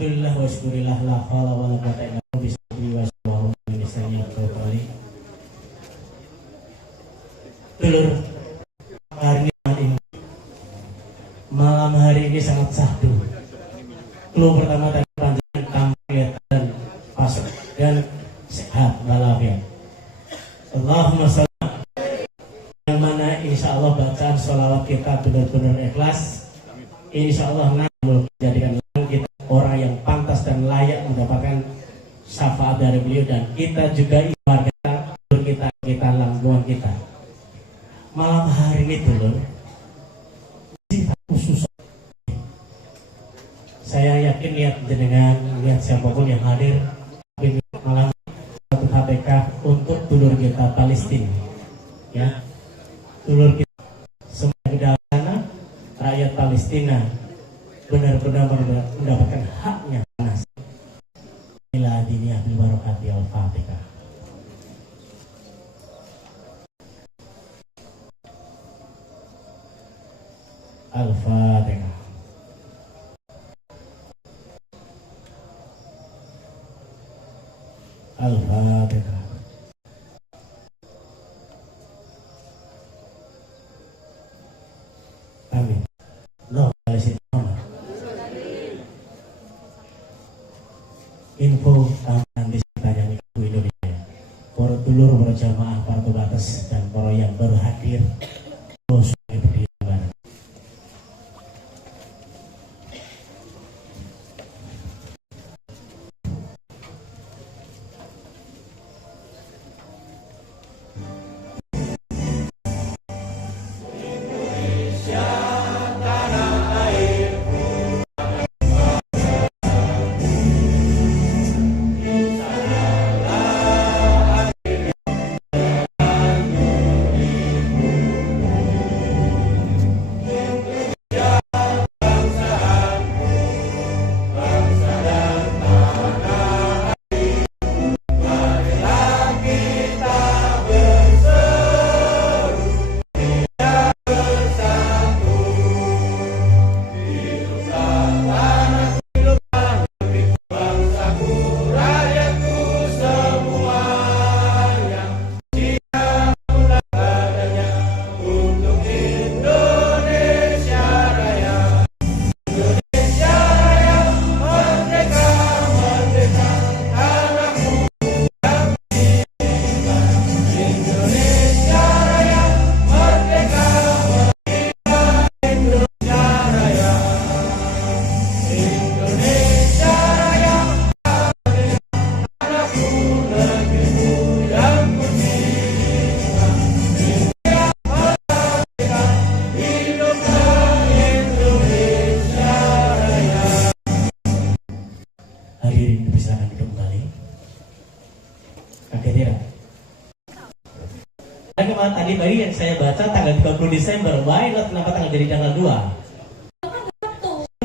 Alhamdulillah wa syukurillah la haula wala quwwata illa billah wa misalnya kembali. Dulur, malam hari ini sangat sahdu. Lu pertama tadi panjang tampil dan pasok dan sehat walafiat. Allahumma sholli yang mana insya Allah bacaan sholawat kita benar-benar ikhlas. Insya Allah menjadikan kita orang yang pantas dan layak mendapatkan syafaat dari beliau, dan kita juga ibaratkan kita langguan kita. Malam hari ini dulu sifat khusus. Saya yakin lihat jenengan, lihat siapapun yang hadir malam satu KPK untuk dulur kita Palestina, ya, dulur kita semua di dalam sana, rakyat Palestina benar-benar mendapatkan haknya. Ila diniyah bil barakati al-Fatihah. Al-Fatihah. Al-Fatihah. Amin. No, info tambahan ditanya Ibu Indonesia, para dulur, para jamaah, para tugas dan para yang baru hadir. Tadi pagi yang saya baca tanggal 30 Desember, why not kenapa tanggal jadi tanggal 2?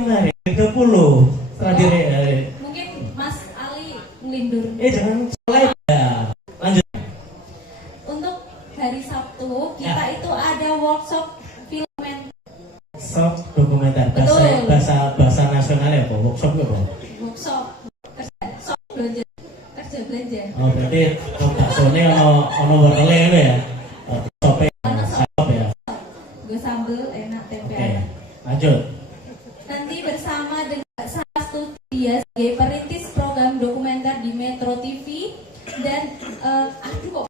Hari 30 terakhir. Mungkin Mas Ali ngelindur. Jangan salah ya. Lanjut. Untuk hari Sabtu kita itu ada workshop film dokumenter. Bahasa nasional ya, Pak? Workshop apa? Workshop kerja belanja. Oh, berarti baksone ono wortele ngono ya. Sop ya. Gue sambel enak tempe. Oke. Lanjut. Nanti bersama dengan Sastu dia sebagai perintis program dokumenter di Metro TV dan aduh.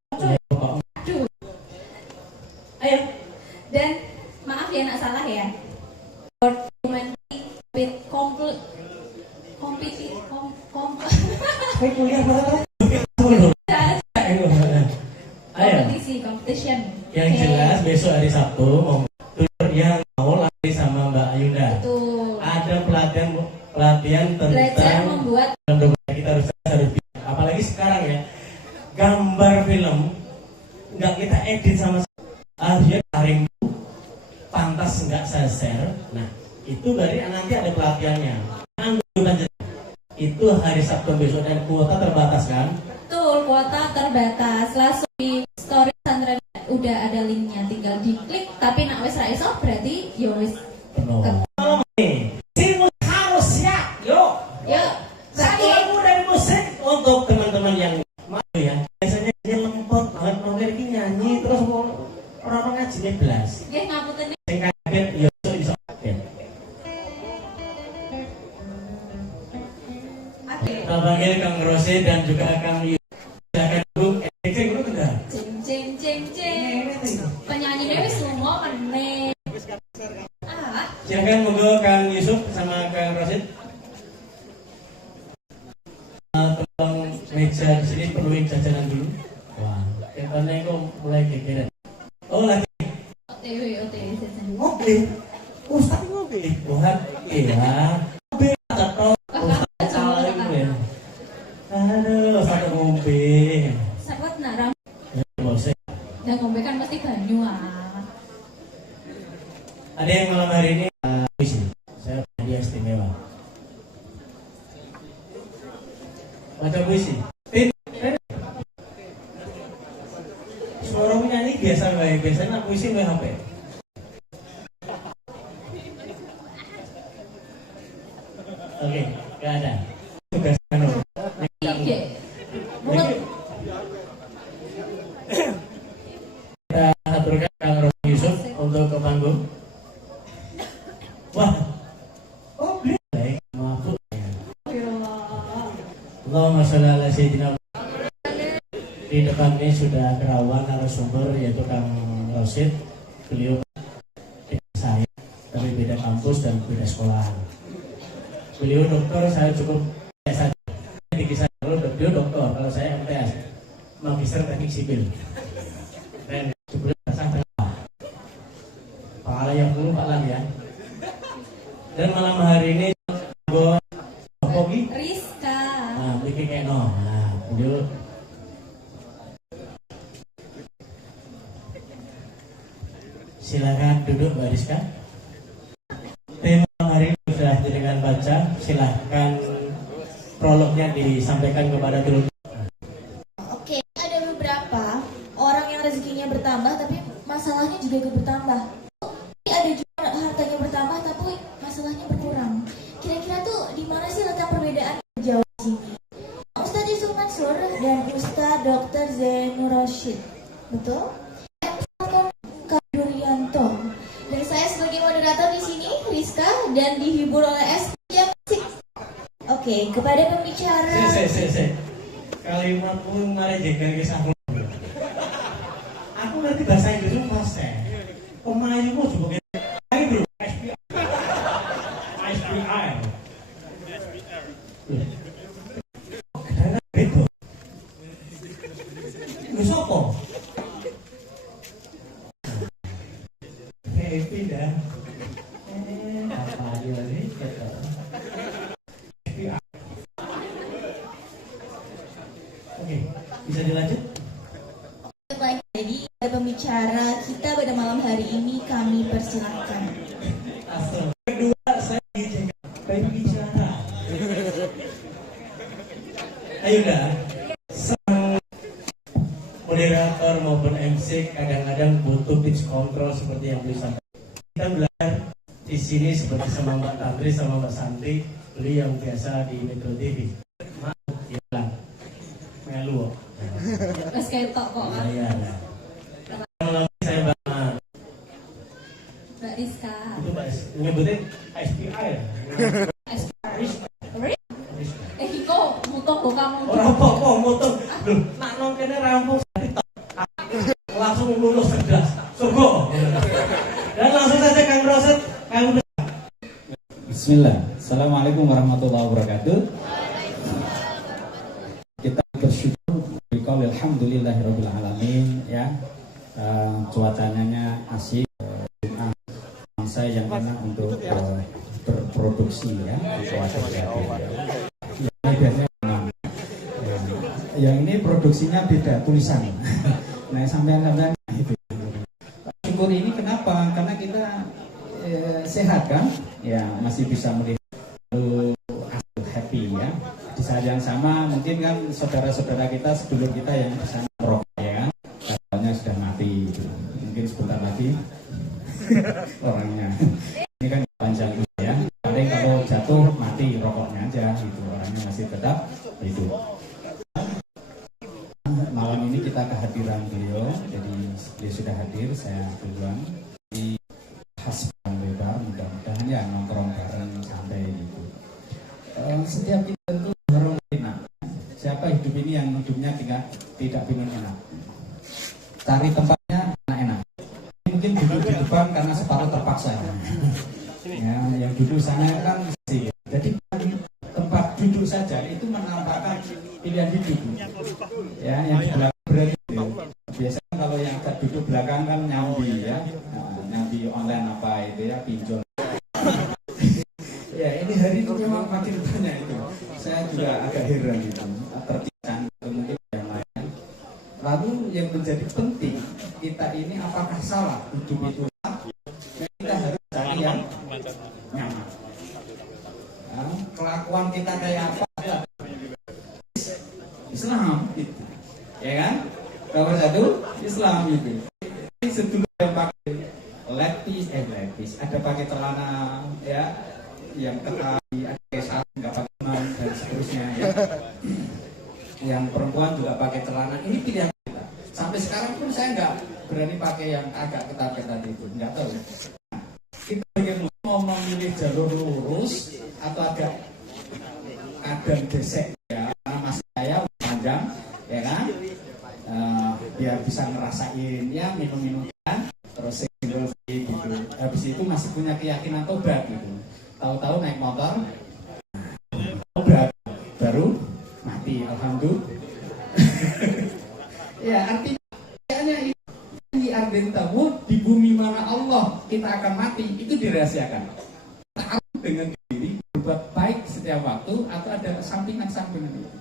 Ayo. Dan maaf ya nak salah ya. Dokumenter competition. Yang jelas besok hari Sabtu yang mau lari sama Mbak Ayunda. Betul. Ada pelatihan tentang membuat kita harus apalagi sekarang ya, gambar film nggak kita edit sama akhirnya taring pantas nggak saya share. Nah itu berarti nanti ada pelatihannya. Itu hari Sabtu besok dan kuota terbatas kan? Betul, kuota terbatas. Langsung di story pesantren udah ada linknya, tinggal diklik. Tapi nak wes ra iso berarti yo wes penuh. Ini harus ya, yuk. Yuk. Kita panggil Kang Rosid dan juga Kang Yu. Silakan dulu. Ceng dulu enggak? Ceng. Penyanyi dewe semua meneh. Silakan monggo Kang Yusuf sama Kang Rosid. Tolong meja di sini perluin jajanan dulu. Wah, kayaknya kok mulai kegeran. Oh lagi. OTW jajan. Oke. Ustaz ngopi. Bukan iya. Ngopi atau Ustaz salah itu ya. Aduh, satu ngopi. Sahabat naram. Ya, bos. Dan ngombe kan pasti banyu Ada yang malam hari ini puisi. Saya hadiah istimewa. Baca puisi. Suara penyanyi biasa baik. Biasanya puisi HP. Oke, gak ada. Tugas anu. Iya. Kita aturkan Kang Rosid Yusuf untuk ke panggung. Wah. Oh, baik. Maaf. Allahumma sholli ala sayyidina. Di depan ini sudah kerawan narasumber yaitu Kang Rosid. Beliau saya, tapi beda kampus dan beda sekolah. Beliau dokter, saya cukup biasa. Kalau beliau dokter, kalau saya MTS, Magister Teknik Sipil. Dan sebenarnya rasa kenapa? Pak yang dulu Pak Lan ya. Dan malam hari ini gue Pogi Rizka. nah bikin kayak no. Nah beliau silakan duduk Mbak Rizka. Tema hari ini sudah dengan baca. Silahkan prolognya disampaikan kepada dulu. Oke, ada beberapa orang yang rezekinya bertambah tapi masalahnya juga bertambah. Ada juga hartanya bertambah tapi masalahnya berkurang. Kira-kira tuh di mana sih letak perbedaan Jawa sini? Ustadz Yusuf Mansur dan Ustadz Dr. Zainur Rashid, betul? Kak Durianto. Dan saya sebagai moderator di sini, Rizka, dan dihibur oleh S. Oke, kepada pembicara. Kalimatmu mari jegal kisah. Aku ngerti bahasa Inggris mas ya. Pemainmu juga kayak bro. SPI. Kadang beda. Wis apa? Happy dah. Apa dia ini? Oke, bisa dilanjut? Baik, jadi ada pembicara kita pada malam hari ini kami persilakan. Asal. Kedua, saya ingin bicara. Ayo dah. Sang moderator maupun MC kadang-kadang butuh pitch control seperti yang beliau sampaikan. Kita belajar di sini seperti sama Mbak Tantri sama Mbak Santi, beliau yang biasa di Metro TV. Maaf, hilang. Melu. Terus kayak tok kok kan. Iya. Malam saya Mbak Rizka. itu Mbak nyebutin SPI ya. Kiko mutong kok kamu. Orang apa motong. Loh, nak nong kene rampung langsung lulus cerdas. Sungguh. Dan langsung saja Kang Rosid, Kang Bismillah. Assalamualaikum warahmatullahi wabarakatuh. Kita bersyukur biqaul alhamdulillahirabbil alamin ya. Cuacanya asik, saya yang enak untuk berproduksi ya. Yang ini produksinya beda tulisan. Nah, sampean-sampean itu. Syukur ini kenapa? Karena kita sehat kan? Ya, masih bisa melihat happy ya. Di saat yang sama mungkin kan saudara-saudara kita, sedulur kita yang di sana merokok ya kan? Katanya sudah mati gitu. Mungkin sebentar lagi orangnya. Ini kan panjang ya. Paling kalau jatuh mati rokoknya aja gitu. Orangnya masih tetap hidup. Malam ini kita kehadiran beliau, jadi dia sudah hadir, saya duluan di khas lebar, mudah-mudahan ya nongkrong bareng santai gitu. Setiap kita tentu ini yang hidupnya tidak ingin enak. Cari tempatnya enak-enak. Mungkin duduk di depan karena separuh terpaksa. Ya, yang duduk sana kan sih. Jadi tempat duduk saja itu menampakkan pilihan hidup. Ya, yang di belakang berat itu. Biasanya kalau yang agak duduk belakang kan nyambi ya, nyambi online apa itu ya, pinjol. Ya, ini hari itu memang makin banyak itu. Saya juga agak heran itu, terkesan atau mungkin yang lain. Lalu yang menjadi penting kita ini apakah salah hidup itu? Kita harus cari yang nyaman. Nah, kelakuan kita kayak apa? Islam itu, ya kan? Nomor satu Islam itu. Ini sedulur yang pakai lepis, ada pakai celana ya, yang ketat, ada sarung nggak pakai man dan seterusnya ya. Yang perempuan juga pakai celana. Ini pilihan kita. Sampai sekarang pun saya nggak berani pakai yang agak ketat-ketat itu, nggak tahu. Kita sebagai muslim mau memilih jalur lurus atau agak kadang gesek ya, masih saya panjang, ya kan? Biar bisa ngerasain ya minum-minum kan, terus single gitu. Habis itu masih punya keyakinan tobat gitu. Tahu-tahu naik motor, tobat, baru mati. Alhamdulillah. Ya artinya di Argentamu di bumi mana Allah kita akan mati itu dirahasiakan. Tahu dengan diri berbuat baik setiap waktu atau ada sampingan-sampingan itu.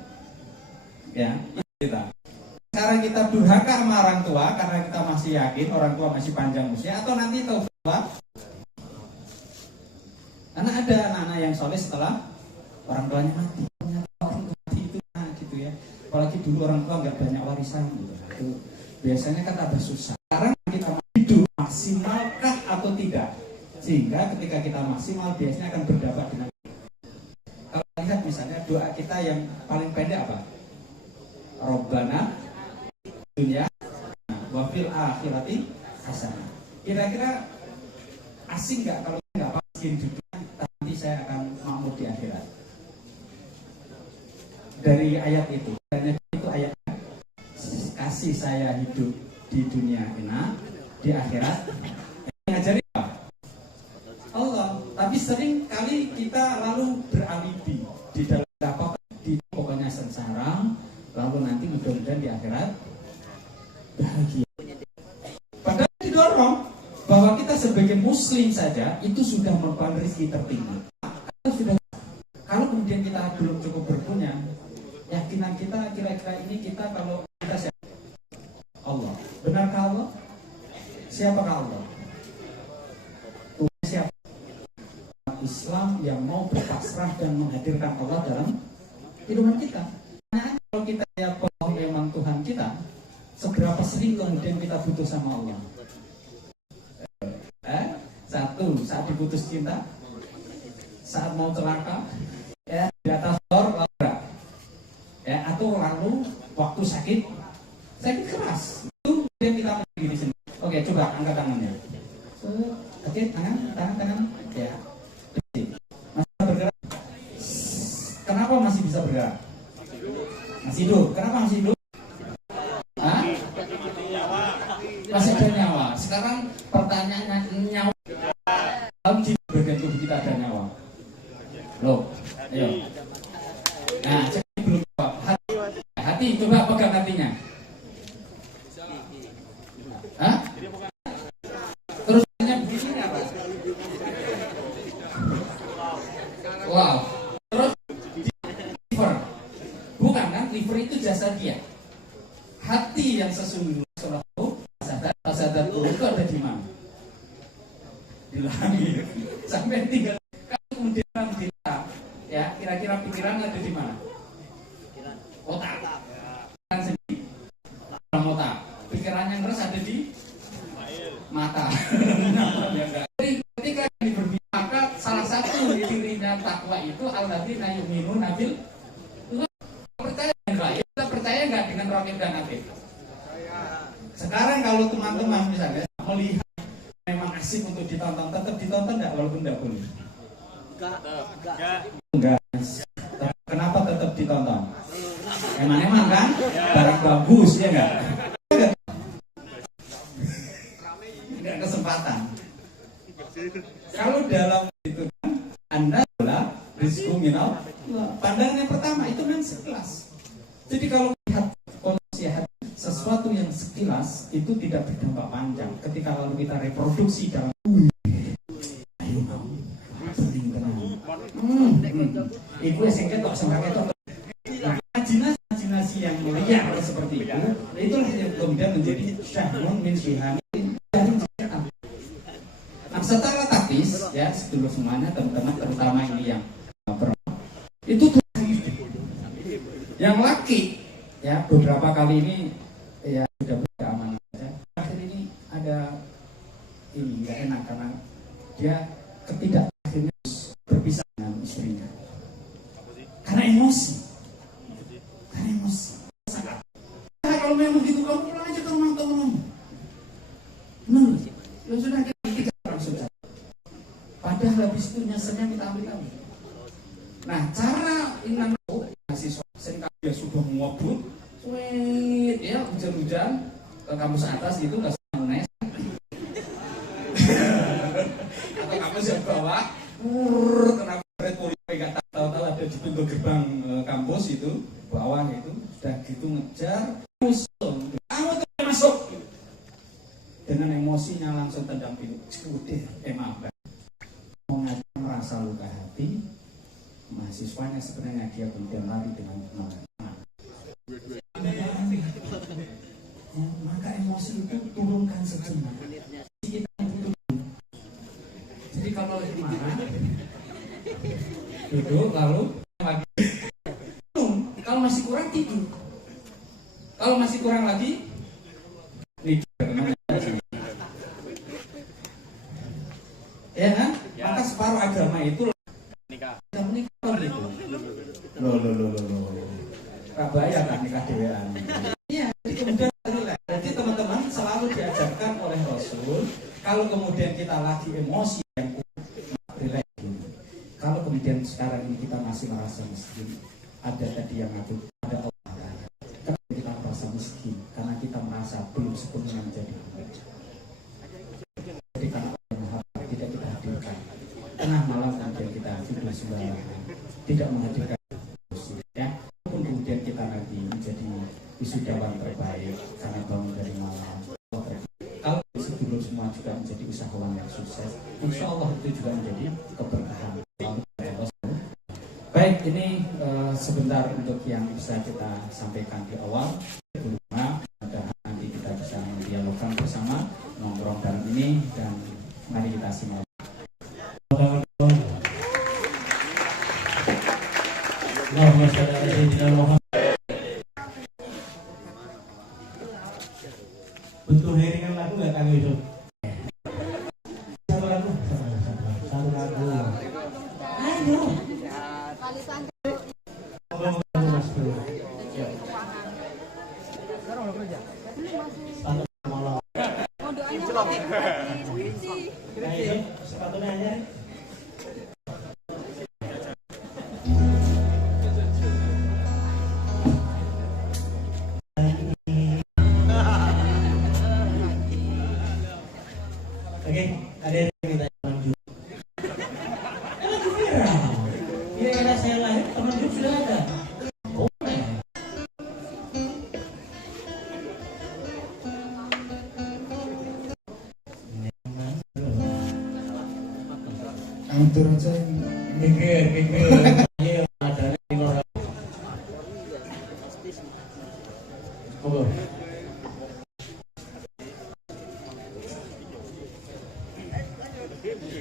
Ya, itu kita. Sekarang kita durhaka sama orang tua karena kita masih yakin orang tua masih panjang usia, atau nanti tahu bahwa karena ada anak-anak yang soleh setelah orang tuanya mati. Ternyata orang tua mati itu gitu ya. Apalagi dulu orang tua nggak banyak warisan gitu. Itu biasanya kan ada susah. Sekarang kita hidup maksimalkah atau tidak? Sehingga ketika kita maksimal biasanya akan berdapat dengan. Kalau lihat misalnya doa kita yang paling pendek apa? Robbana dunia wafil akhirati hasanah. Kira-kira asing nggak kalau nggak pastiin dunia nanti saya akan makmur di akhirat? Dari ayat itu, dan itu ayat kasih saya hidup di dunia enak, di akhirat ngajari apa? Allah. Tapi sering kali kita lalu beralibi di dalam apa? Di pokoknya sengsara, lalu nanti mudah-mudahan di akhirat bahagia. Padahal didorong bahwa kita sebagai muslim saja itu sudah merupakan rezeki tertinggi. Kalau kemudian kita belum cukup berpunya, keyakinan kita kira-kira ini kita kalau kita siapa? Allah. Benarkah Allah? Siapakah Allah? Tuhan siapa? Islam yang mau berpasrah dan menghadirkan Allah dalam kehidupan kita. Nah, kalau kita ya Allah memang Tuhan kita, seberapa sering kemudian kita butuh sama Allah? Satu, saat diputus cinta, saat mau celaka, ya di atas lor labrak, ya atau lalu waktu sakit keras. Itu kemudian kita pergi di sini. Oke, coba angkat tangannya. Oke, tangan, ya. Masih bergerak. Kenapa masih bisa bergerak? Masih hidup. Kenapa masih hidup? Masih ada nyawa. Sekarang pertanyaannya nyawa. Kalau di bagian tubuh kita ada nyawa. Loh, ayo. Nah, saya belum jawab. Hati, coba pegang hatinya. Terus begini apa? Wow. Terus liver. Bukan kan? Liver itu jasa dia. Hati yang sesungguhnya sadar itu ada di mana? Di langit. Sampai tinggal kemudian kita ya kira-kira pikiran ada di mana? Otak. Pikiran sendiri. Otak. Pikiran yang keras ada di mata. Jadi ketika ini berbicara, maka salah satu cirinya takwa itu alladzina yu'minuna bil percaya enggak? Kita percaya enggak dengan raqib dan atid? Sekarang kalau teman-teman misalnya melihat memang asik untuk ditonton, tetap ditonton enggak walaupun enggak boleh? Enggak. Kenapa tetap ditonton? Eman-eman kan? Barang bagus ya enggak? Enggak kesempatan. Kalau dalam itu kan Anda adalah rizku minal. Pandangan yang pertama itu memang sekilas. Jadi kalau lihat kondisi hati, sesuatu yang sekilas itu tidak berdampak panjang. Ketika lalu kita reproduksi dalam ayo ibu singkat kok sampai itu imajinasi yang liar seperti itu, itulah yang kemudian menjadi syahmun min syihamin. Nah, secara taktis ya sedulur semuanya teman-teman, terutama ini yang itu tuh yang laki ya beberapa kali ini ya sudah berkeamanan saja. Akhir ini ada ini nggak enak karena dia ketidak akhirnya berpisah dengan istrinya karena emosi. Nah, kalau memang begitu kamu pulang aja ke rumah temanmu. Ya sudah kita langsung saja. Padahal habis itu nyeselnya minta ampun. Nah, cara inang mahasiswa sehingga dia sudah ngobut, sweet ya hujan-hujan ke kampus atas itu nggak sama nes. Atau kampus yang bawah, kenapa red polisi nggak tahu-tahu ada di pintu gerbang kampus itu bawah itu sudah gitu ngejar musuh, kamu tuh masuk dengan emosinya langsung tendang pintu. Udah, maaf kan, mau ngajak merasa luka hati. Mahasiswanya sebenarnya dia kemudian lari dengan semangat. Maka emosi itu turunkan sejenak. Jadi kalau lagi marah, duduk lalu lagi. Kalau masih kurang tidur. Kalau masih kurang lagi tidur. Ya kan? Maka separuh agama itu nikah. Loh. Kabaya kan nikah dewean. Iya, jadi kemudian jadi teman-teman selalu diajarkan oleh Rasul, kalau kemudian kita lagi emosi yang relax. Kalau kemudian sekarang ini kita masih merasa miskin, ada tadi yang ngatur, ada Allah. Kenapa kita merasa miskin? Karena kita merasa belum sepenuhnya menjadi hamba. Jadi karena Allah tidak kita hadirkan. Tengah malam kemudian kita tidur sembarangan, tidak menghadirkan ya. Kemudian kita nanti menjadi wisudawan terbaik karena bangun dari malam. Kalau sedulur semua juga menjadi usahawan yang sukses, insya Allah itu juga menjadi keberkahan. Baik, ini sebentar untuk yang bisa kita sampaikan di awal. Mudah-mudahan nanti kita bisa mendialogkan bersama, nongkrong bareng ini, dan mari kita simak. Allahumma shalli ala sayyidina Muhammad. Butuh hiringan lagu nggak Kang Yusuf? Satu lagu. Ayo. Mas Bro. Satu malam. Ayo, sepatunya aja. Oke, ada yang minta teman Ju. Lagu viral. Kira-kira saya lahir teman Ju sudah ada. Boleh. Antur aja. Mikir. Iya, ada di luar. Oh.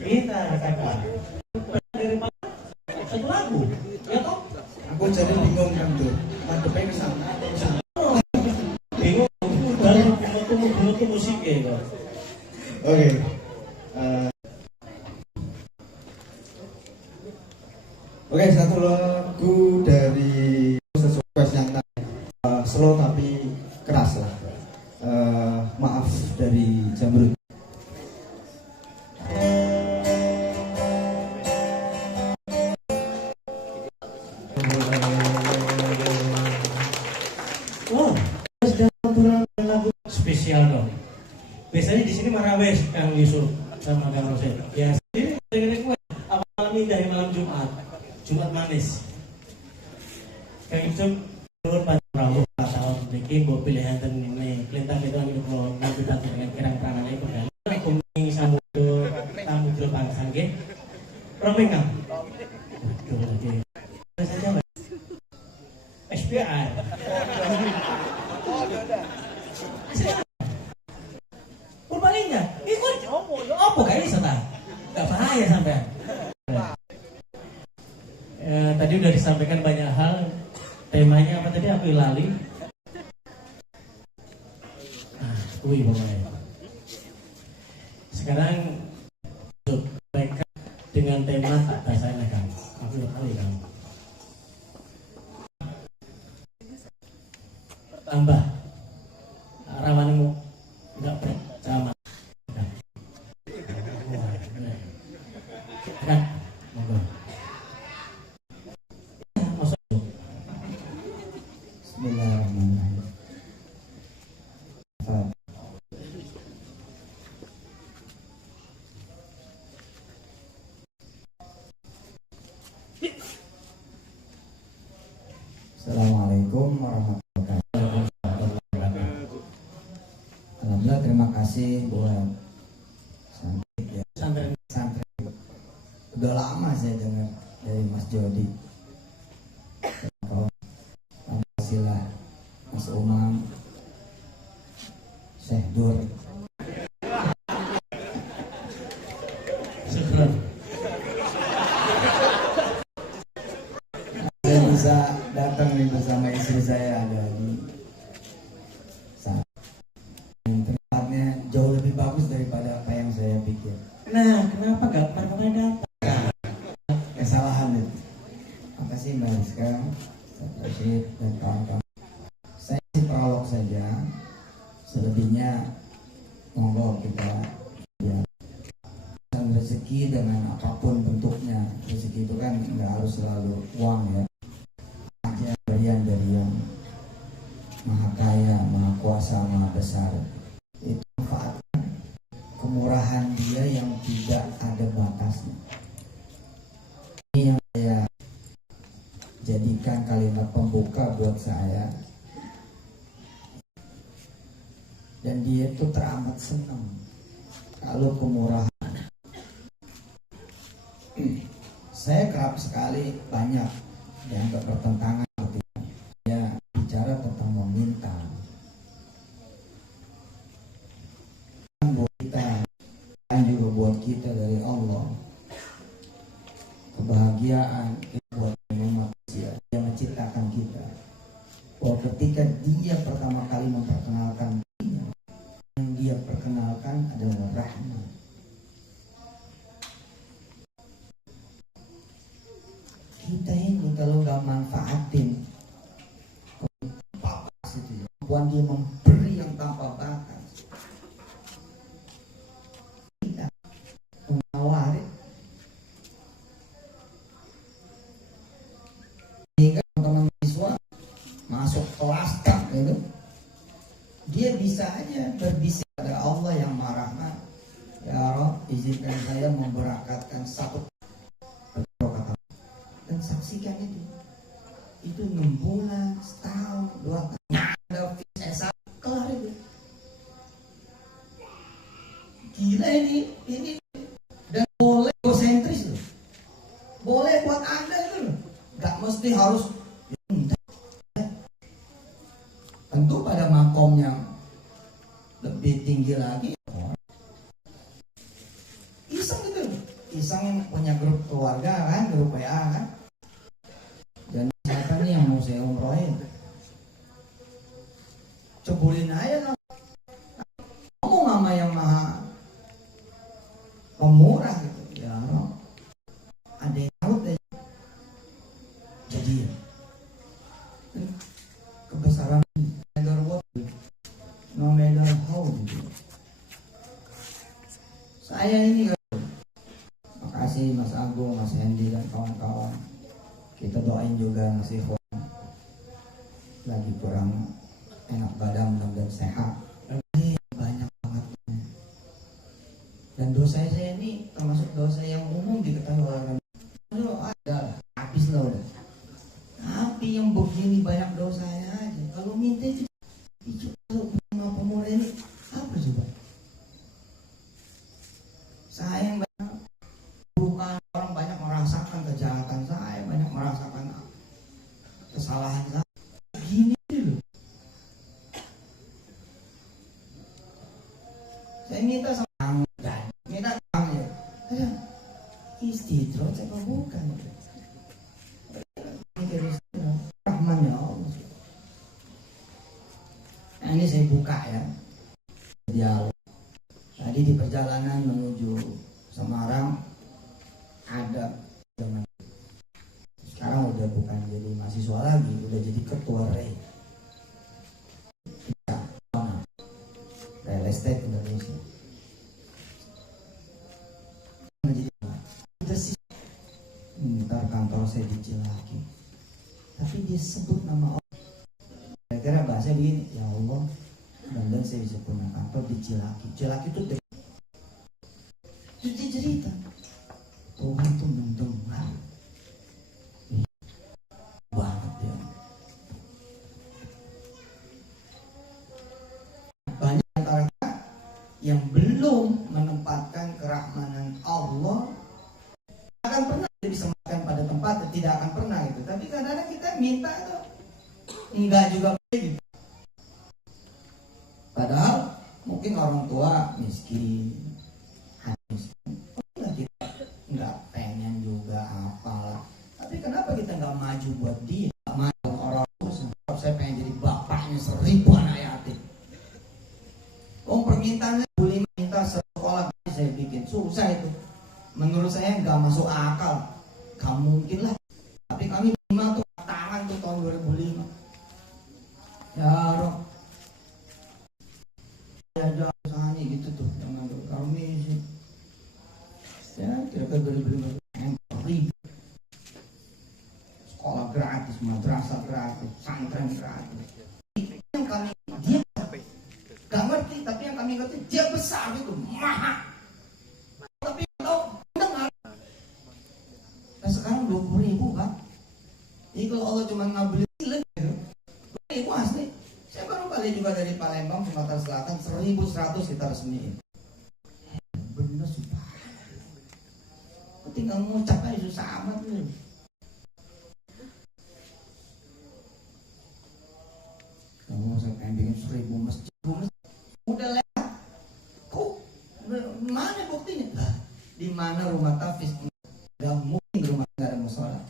Kita katakan dari mana satu lagu, ya toh? Aku jadi bingung kan tuh, madepnya ke sana atau ke sana. Bingung, baru metu musik ya. Oke. Oke, satu lagu dari sesuai yang slow tapi keras lah. Maaf dari Jamrud. tarawih Kang Yusuf sama Kang Roset. Ya sendiri dengerin apa malam indah di malam Jumat manis. Kang Yusuf menurut panjang rawuh tahun ini mbok pilihan ten ini kelintang itu angin kula nanti tadi dengan kirang-kirangane iku kan. Kuning samudra pangsang nggih. Rompeng Kang. Waduh lagi. Saja Mas. SPR. Purbalinya, ikut apa kayak iso ta? Enggak bahaya sampean. Tadi udah disampaikan banyak hal. Temanya apa tadi aku lali. Kuwi pokoknya. Sekarang mereka dengan tema tak dasarnya Kang. Aku tahu Kang. Tambah rawanmu enggak percaya. Kan, monggo. Bismillahirrahmanirrahim. Assalamualaikum warahmatullahi wabarakatuh. Alhamdulillah, terima kasih buat santri. Udah lama saya dengar dari Mas Jody, Alhamdulillah, Mas Umam, Syekh Dur. Syukran. Saya bisa datang nih bersama istri saya ada di sana. Tempatnya jauh lebih bagus daripada apa yang saya pikir. Nah, kenapa gak pernah datang? Kesalahan itu. Makasih Mbak Rizka, Ustaz Rashid dan kawan-kawan. Saya sih prolog saja. Selebihnya monggo kita ya. Dan rezeki dengan apapun bentuknya. Rezeki itu kan nggak harus selalu uang ya. Aja bagian dari yang maha kaya, maha kuasa, maha besar. Itu manfaatkan kemurahan dia yang tidak ada batasnya. Ini yang saya jadikan kalimat pembuka buat saya. Dan dia itu teramat senang kalau kemurahan. Saya kerap sekali banyak yang bertentangan ketika dia bicara tentang meminta. Buat kita dan juga buat kita dari Allah. Kebahagiaan buat manusia yang menciptakan kita. Bahwa ketika dia pertama kali memperkenalkan dia, yang dia perkenalkan adalah rahmat. Kita ini kalau nggak manfaatin batas itu ya, kemampuan dia memberi yang tanpa batas. Kita menawarin. Sehingga teman-teman siswa masuk kelas itu, dia bisa aja berbisik pada Allah yang Maha Rahman. Ya Rabb, izinkan saya memberakatkan satu kata dan saksikan itu 6 bulan, setahun, 2 tahun, ada visa kelar itu. Gila ini dan boleh egosentris loh. Boleh buat Anda itu loh. Gak mesti harus tentu pada makom yang lebih tinggi lagi. Iseng gitu, iseng punya grup keluarga kan, grup WA kan. Dan siapa nih yang mau saya umrohin? Cebulin aja lah. Ngomong sama yang maha pemurah gitu. Ya Rob, ada yang tahu deh. Jadi kebesaran matter what, no matter how gitu. Saya ini makasih Mas Agung, Mas Hendy dan kawan-kawan. Kita doain juga Mas Ikhwan lagi kurang enak badan dan sehat. Banyak banget kesalahan saya gini loh. Saya minta sama minta ya. Istidroj apa bukan? Rahman ya Allah. Nah, ini saya buka ya. Dialog. Tadi di perjalanan menuju Semarang ada teman. Sekarang udah bukan jadi mahasiswa lagi, udah jadi ketua REI. Real Estate Indonesia. Ntar kantor saya di Cilaki, tapi dia sebut nama orang. Kira-kira bahasa begini, ya Allah, dan saya bisa punya kantor di Cilaki. Cilaki itu dia cerita, Tuhan tuh mendengar banget ya. Banyak antara kita yang belum menempatkan kerahmanan Allah akan pernah disematkan pada tempat, tidak akan pernah gitu. Tapi kadang-kadang kita minta itu enggak juga gitu. Padahal mungkin orang tua miskin, kita enggak pengen juga apalah. Tapi kenapa kita enggak maju buat dia? Enggak maju orang tua. Saya pengen jadi bapaknya 1000 anak yatim. Permintaannya boleh minta sekolah, saya bikin susah itu. Menurut saya nggak masuk akal. Gak mungkin lah. Tapi kami 5 tuh tangan tuh tahun 2005. Ya roh. Ya ada usahanya gitu tuh. Jangan tuh kami sih. Ya kira-kira 2005. Sekolah gratis, madrasah gratis, santren gratis. Yang kami dia gak ngerti, tapi yang kami ngerti dia besar itu mahal. Tapi kalau dengar, nah sekarang 20.000 kan? Jadi kalau Allah cuma ngabulin gitu, 20.000 asli. Saya baru balik juga dari Palembang, Sumatera Selatan, 1.100 kita resmiin. Bener sumpah. Tinggal ngucap aja susah amat nih. Kamu saya pengen bikin 1.000 masjid. Udah lewat. Kok mana buktinya? Di mana rumah tahfiz? Gak mungkin rumah nggak ada musola.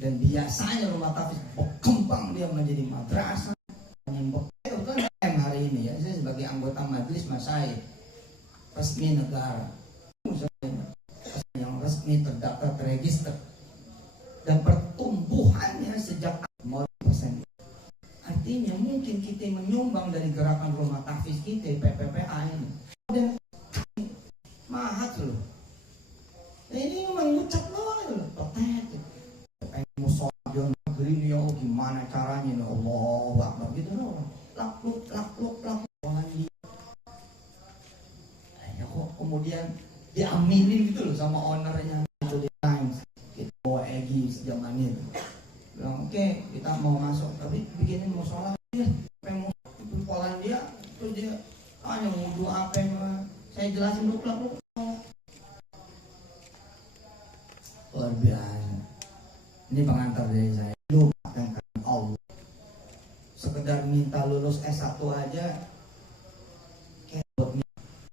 Dan biasanya rumah tahfiz berkembang dia menjadi madrasah. Kebetulan hari ini ya, saya sebagai anggota majelis masyayikh resmi negara, yang resmi terdaftar terregister, dan pertumbuhannya sejak 0%. Artinya mungkin kita menyumbang dari gerakan rumah tahfiz kita PPPA ini. Dan mahat loh. Nah, ini memang ngucap doang loh. Petet. Pengen musola negeri ini ya, gimana caranya nih? Allahu Akbar gitu loh. Lakluk. Ya kok kemudian diaminin gitu loh sama ownernya itu di Times. Itu Egi zaman itu. Bilang oke, kita mau masuk, tapi bikinin musola dia, pengen Polandia, terus dia hanya wudhu apa yang saya jelasin dulu. Luar biasa. Ini pengantar dari saya. Lupakan Allah. Sekedar minta lulus S1 aja, kayak buat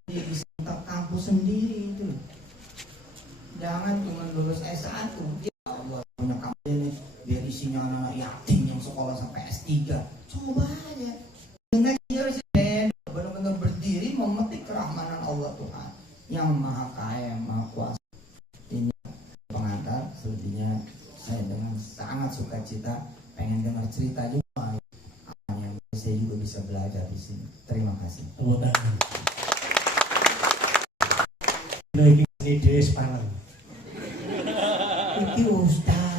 dia bisa minta kampus sendiri itu. Jangan cuma lulus S1, dia Allah punya kampus ini. Biar isinya anak-anak yatim yang sekolah sampai S3. Coba aja. Dengan dia benar-benar berdiri memetik kerahmanan Allah Tuhan yang maha kaya, yang maha kuasa. Ini pengantar. Selebihnya saya dengan sangat sukacita pengen dengar cerita juga yang saya juga bisa belajar di sini. Terima kasih. Tepuk tangan. Ini ide sepanang. Itu Ustaz.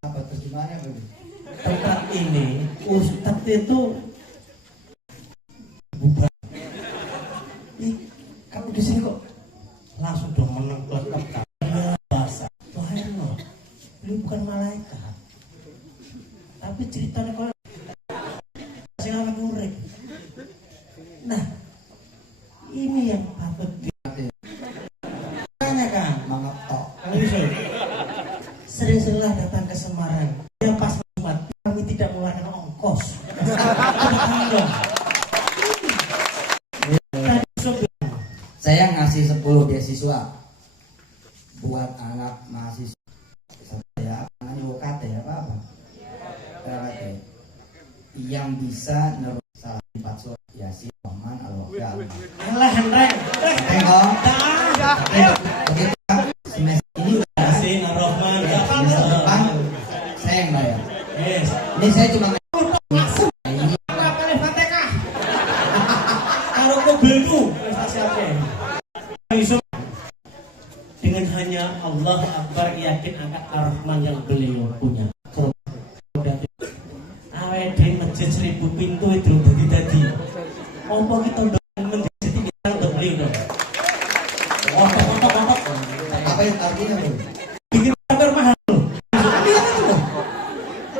Apa terjemahannya begitu? Tempat ini Ustadz itu bubar. Kamu di sini kok langsung dong menang klep-klep bahasa. Tuhan loh, lu bukan malaikat. Tapi ceritanya kalau masih anak murid. Nah, ini yang patut ditanya kan, Mengetok. sering-seringlah datang ke Semarang. Saya ngasih 10 beasiswa buat anak mahasiswa. Saya namanya UKT apa? UKT. Yang bisa nerus salah 4 surat Yasin, Rahman, Al-Waqiah. Alah, Hendrek. Tengok. Begitu kan? Semester ini udah Yasin, Ar-Rahman, semester depan saya yang bayar. Yes. Ini saya cuma Kalau kau belum prestasi apa? Dengan hanya Allah Akbar yakin akan Ar-Rahman yang beliau punya. Awet di masjid 1000 pintu itu dadi. Apa kita udah menjadi kita untuk beliau dong? Otak. apa yang artinya bro? Bikin kabar mahal.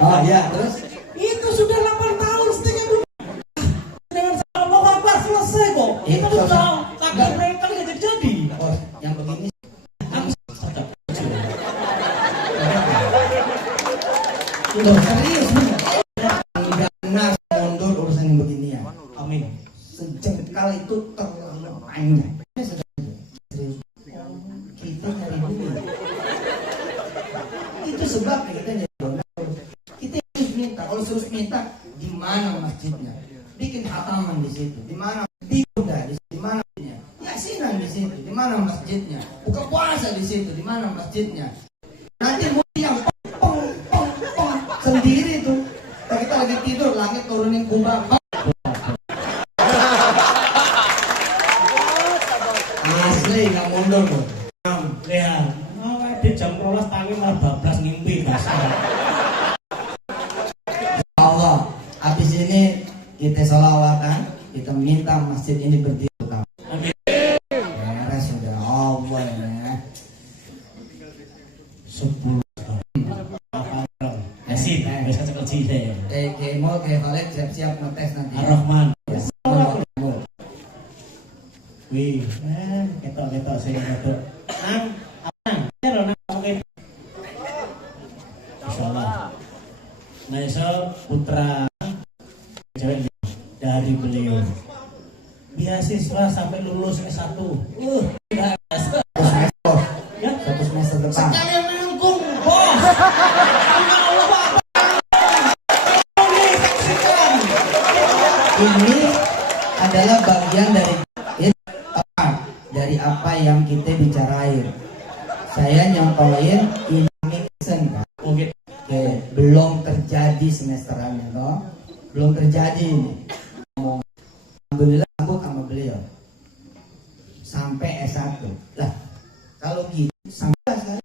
Oh iya, terus Itu sudah 8 tahun setengah bulan. Dengan Allah Akbar selesai kok. Kita Itu udah tahu. Takdir mereka nggak jadi. oh, yang begini udah serius bener. Nggak pernah mundur urusan yang begini ya. Amin. Sejengkal itu terlalu panjang. Serius. Kita nyari duit. Itu sebabnya kita nyari donor. Kita harus minta. Kalau terus minta, di mana masjidnya? Bikin hataman di situ. Di mana? Bidah di situ. Di mana masjidnya? Yasinan di situ. Di mana masjidnya? Buka puasa di situ. Di mana masjidnya? Nanti mulai yang pong sendiri tuh. Kita lagi tidur, langit turunin kubah. Asli nggak mundur bro. Lihat, di jam 12 tangi malah bablas ngimpi kasar. Allah, habis ini kita sholawatan, kita minta masjid ini berdiri utama. Amin. Beres sudah Allah ya. 10 Yasin, bisa cekel cile. Kayak mau kayak Khalid siap-siap ngetes nanti. Ar-Rahman. Ar-Rahman. Wih, ketok sing ketok. Nang, nang mungkin. Insyaallah. Nah, putra cewek dari beliau. Beasiswa sampai lulus S1. Tidak Satu semester. ya. Satu semester depan. Sekalian melengkung, bos. Ini adalah bagian dari apa yang kita bicarain. Saya nyampain information kan. Mungkin Oke, belum terjadi semesterannya toh. Belum terjadi ini. Alhamdulillah sambut sama beliau. Sampai S1. Lah, kalau gitu sampai saya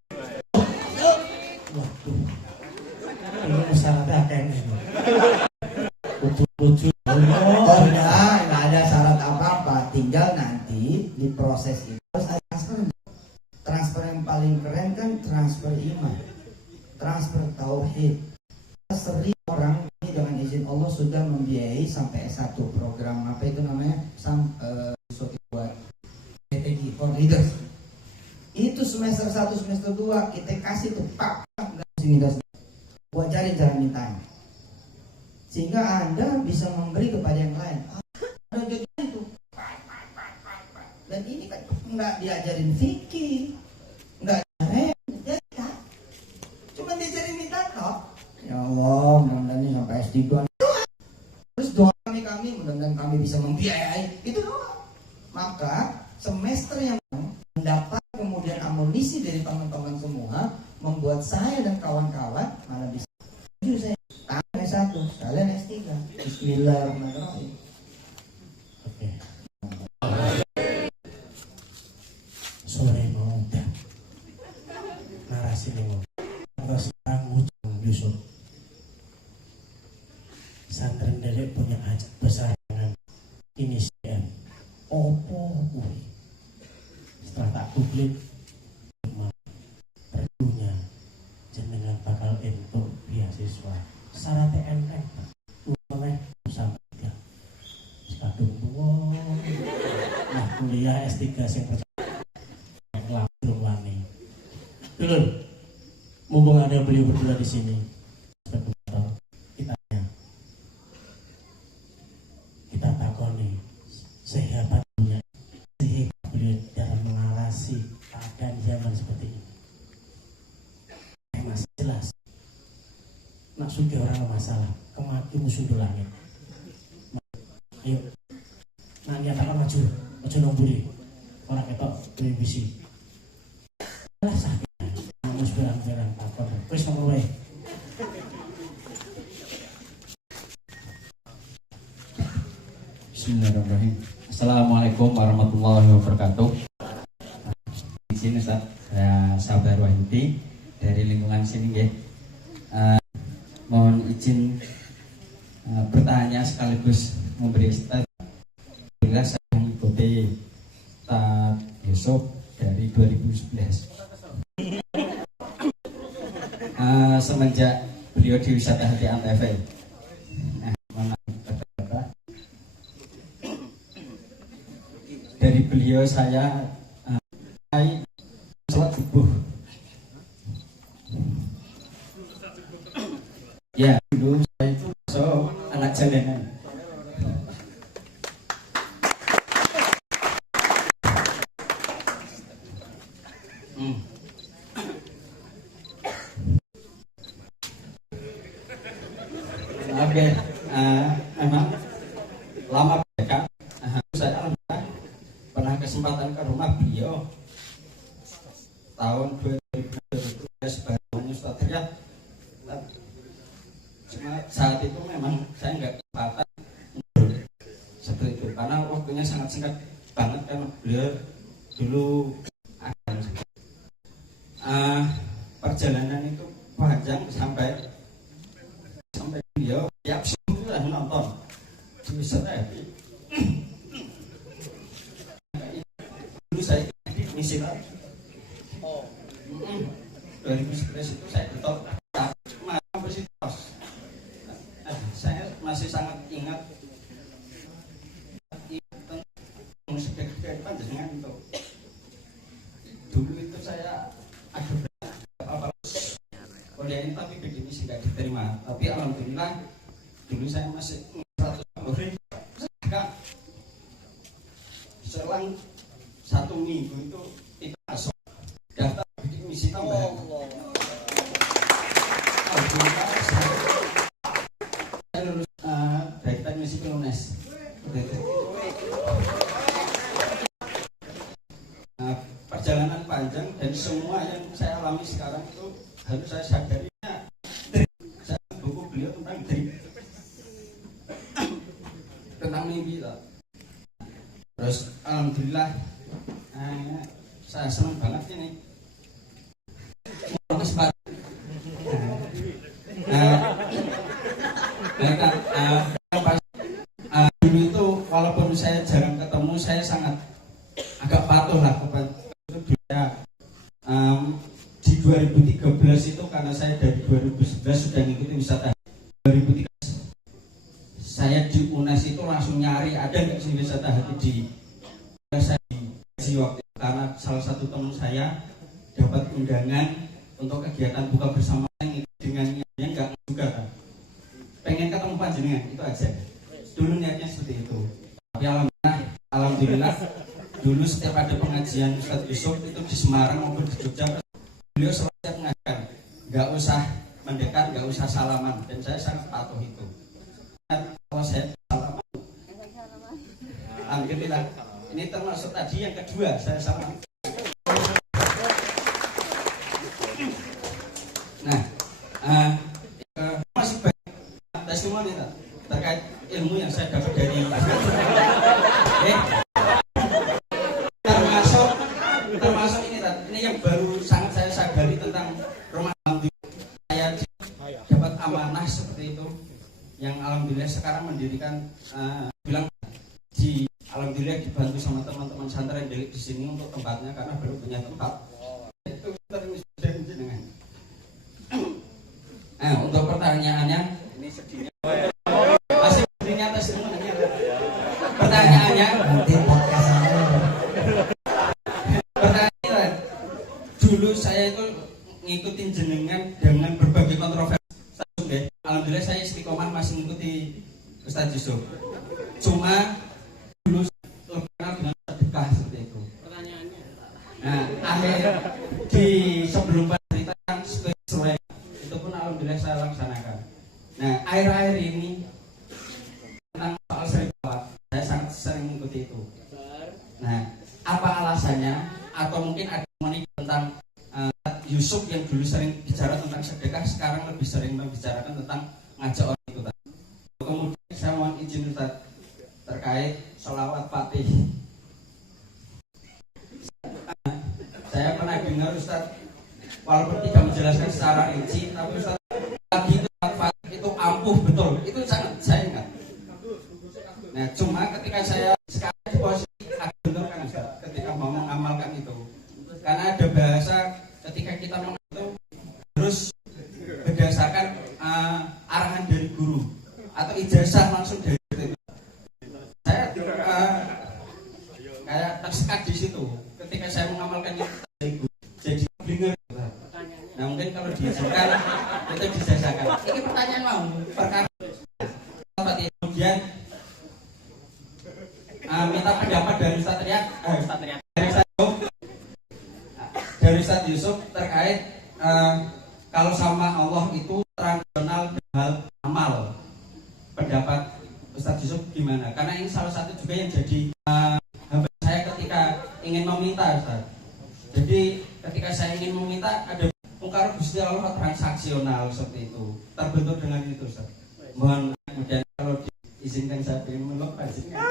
waduh. Ini syaratnya kayak ini. Lucu-lucu. oh enggak ada syarat apa-apa. Tinggal nanti di proses itu harus ada transfer. Transfer yang paling keren kan transfer iman. Transfer tauhid. 1000 orang ini dengan izin Allah sudah membiayai sampai S1 program apa itu namanya buat PTG for leaders. Itu semester 1 semester 2 kita kasih tuh pak nggak mesti minta buat cari cara mintanya sehingga Anda bisa memberi kepada yang lain. Ada jadi itu dan ini kan nggak diajarin fikih, nggak diajarin ya, cuma diajarin minta toh. Ya Allah, mudah-mudahan sampai S3. Terus doa kami mudah-mudahan kami bisa membiayai itu doang. Maka semester yang mendapat kemudian amunisi dari teman-teman semua membuat saya dan kawan-kawan malah bisa saya S1, kalian S3. Bismillahirrahmanirrahim. Oke. Sore mau udah. Narasi nih mau. Terus sekarang Yusuf. Santren Delek punya hajat besar dengan inisial Opo Ui. Setelah tak publik perlunya jenengan bakal entuk beasiswa syaratnya enteng oleh sampai tiga sekadung tua nah kuliah S3 sing percaya ngelabur wani dulu mumpung ada beliau berdua di sini kita nak sugi orang masalah, kemaki musuh di langit. Ayo, nak nyatakan maju nomburi orang ketok televisi. Lah sakit, mus berang-berang apa? Wis nomor wae. Bismillahirrahmanirrahim. Assalamualaikum warahmatullahi wabarakatuh. Di sini Ustaz, saya Sabar Wahyudi dari lingkungan sini ya. Mohon izin bertanya sekaligus memberi statement. Bila saya mengikuti Ustaz Yusuf dari 2011. Semenjak beliau di Wisata Hati Antv. Dari beliau saya sholat subuh. Ya, dulu saya itu anak jalanan. Oke, memang lama mereka. Saya alhamdulillah pernah kesempatan ke rumah beliau tahun 2012 barunya Ustaz Riyad. Cuma saat itu memang saya nggak kesempatan seperti itu karena waktunya sangat singkat banget kan beliau dulu perjalanan itu panjang sampai beliau tiap subuh lah menonton di Wisata Hati. Dulu saya misi lah 2011 itu saya betul saya masih sangat ingat sebagai panjenengan itu. Dulu itu saya ada apa kuliah ini tapi begini sih nggak diterima, tapi alhamdulillah dulu saya masih 100 selang 1 minggu itu masuk daftar bikin misi tambahan. Alhamdulillah saya lulus baik teknisi PNS. Perjalanan panjang dan semua yang saya alami sekarang itu harus saya sadarinya saya buku beliau tentang tentang mimpi lah. Terus alhamdulillah saya senang banget ini kesempatan dulu itu walaupun saya jarang ketemu saya sangat agak patuh lah kepada dia. Di 2013 itu karena saya dari 2011 sudah ngikuti wisata 2013 saya di UNES itu langsung nyari ada nggak sih wisata hati di saya di waktu itu, karena salah satu teman saya dapat undangan untuk kegiatan buka bersama dengan yang nggak juga kan pengen ketemu panjenengan itu aja dulu niatnya seperti itu. Tapi alhamdulillah dulu setiap ada pengajian Ustadz Yusuf itu di Semarang maupun di Jogja beliau selalu mengajarkan nggak usah mendekat, nggak usah salaman dan saya sangat patuh itu. Kalau saya salaman alhamdulillah ini termasuk tadi yang kedua saya salaman. Nah masih banyak testimoni terkait ilmu yang saya dapat dari termasuk ini yang baru sangat saya sadari tentang rumah saya dapat amanah seperti itu yang alhamdulillah sekarang mendirikan bilang di alhamdulillah dibantu sama teman-teman santri yang di sini untuk tempatnya karena belum punya tempat itu dengan untuk pertanyaannya ini sedihnya masih berinya atas semuanya pertanyaannya dulu saya itu ngikutin jenengan dengan berbagai kontroversi. Alhamdulillah saya istiqomah masih ngikuti Ustadz Yusuf. Cuma dulu lebih kenal dengan sedekah seperti itu. Pertanyaannya. Nah, akhir di sebelum cerita sesuai itu pun alhamdulillah saya laksanakan. Nah, akhir-akhir ini tentang soal serikat, saya sangat sering mengikuti itu. Nah, apa alasannya? Atau mungkin ada tentang Yusuf yang dulu sering bicara tentang sedekah, sekarang lebih sering membicarakan tentang ngajak orang itu. Kemudian saya mohon izin Ustaz terkait sholawat Fatih. Saya pernah dengar Ustaz, walaupun tidak menjelaskan secara rinci, tapi Ustaz lagi itu Fatih itu ampuh betul, itu sangat saya ingat. Nah, cuma ketika saya sekarang di posisi agak betul kan Ustaz, ketika mau mengamalkan itu, karena ada bahasa ketika kita itu harus berdasarkan arahan dari guru atau ijazah langsung dari itu. Saya kayak tersekat di situ ketika saya mengamalkan itu jadi bingung. Nah, mungkin kalau diizinkan itu dijazakan. Ini pertanyaan mau perkara kemudian minta pendapat dari Ustaz Riyad, dari Ustaz Yusuf terkait kalau sama Allah itu tradisional hal amal. Pendapat Ustaz Yusuf gimana? Karena ini salah satu juga yang jadi hamba saya ketika ingin meminta Ustaz. Jadi ketika saya ingin meminta ada mungkar Gusti Allah transaksional seperti itu. Terbentuk dengan itu Ustaz. Mohon kemudian kalau diizinkan saya ingin meluk izinkan.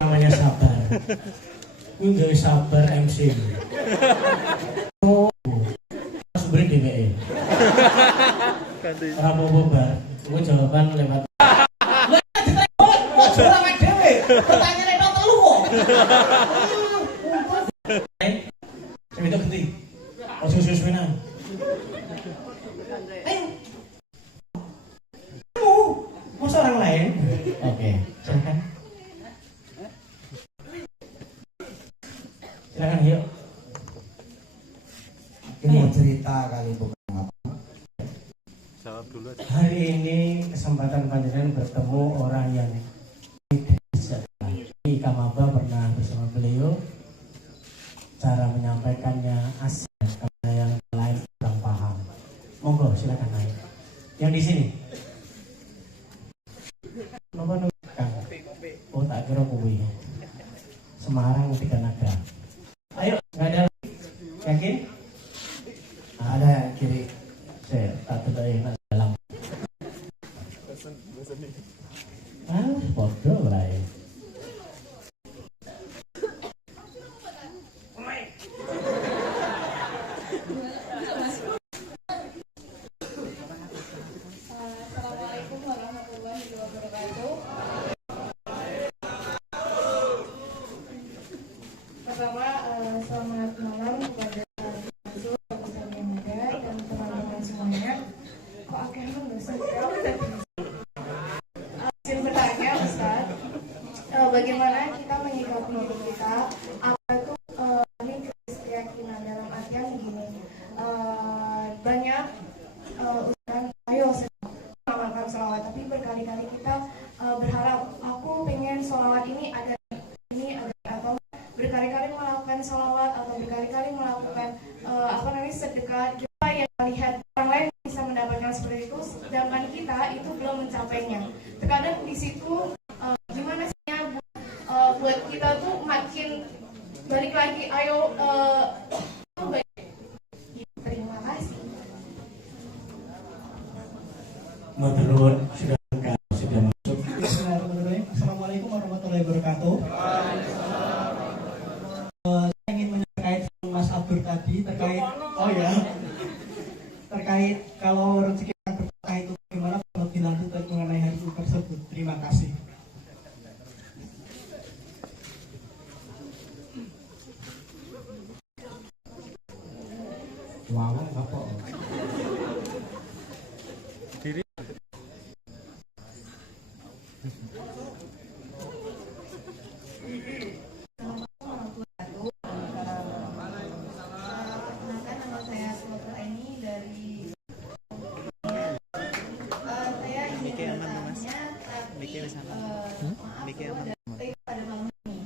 Namanya sabar. Ini gak sabar MC. Oh, harus beri DWE. Rapo bobar. Gue jawaban lewat. Pertanyaan itu telu kok. Saya minta gede. Osus-osunan. Masa orang lain? Oke, silakan. Silakan yuk. Ini mau cerita kali bukan apa. Hari ini kesempatan panjenengan bertemu orang yang di Kamaba pernah bersama beliau. Cara menyampaikannya asik, karena yang lain kurang paham. Monggo silakan naik. Yang di sini. Nomor Kang. Oh tak kira kuwi. Semarang Tiga Naga. Ayo, nggak ada lagi. Yakin? Ada kiri. Saya tak tahu yang dalam. Bodoh lah ya. Assalamualaikum warahmatullahi wabarakatuh. Pertama, selamat malam kepada Yusuf, Ustaz yang ada dan teman-teman semuanya. Kok akhirnya dosen? Izin bertanya Ustaz, bagaimana kita menyikapi hidup kita? Apa itu ini krisis keyakinan dalam artian begini, banyak usaha ayo mengamalkan sholawat, tapi berkali-kali kita berharap aku pengen sholawat ini ada atau berkali-kali melakukan sholawat atau berkali-kali melakukan sedekah. Juga yang melihat orang lain bisa mendapatkan seperti itu, sedangkan kita itu belum mencapainya. Terkadang di situ gimana sih buat kita tuh makin balik lagi, ayo terima kasih. Maturun sudah masuk. Assalamualaikum warahmatullahi wabarakatuh. Saya ingin menyampaikan Mas Abdur tadi terkait terkait kalau rezeki yang berkah itu bagaimana lebih lanjut mengenai hal itu tersebut. Terima kasih. Perkenalkan, nama saya Sultan Aini dari saya ingin bertanya, tapi maaf dulu ada pada malam ini.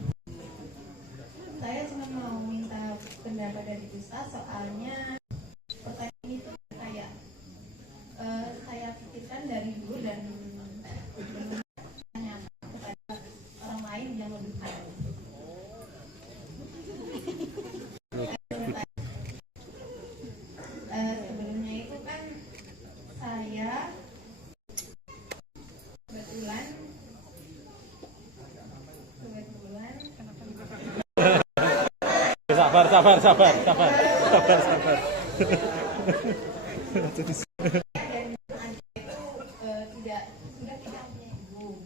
Saya cuma mau minta pendapat dari Ustaz, soalnya pertanyaan itu kayak saya pikirkan dari dulu dan tanya kepada orang lain yang lebih tahu. Sebelumnya itu kan saya kebetulan Sabar. dan adik itu sudah tidak punya ibu.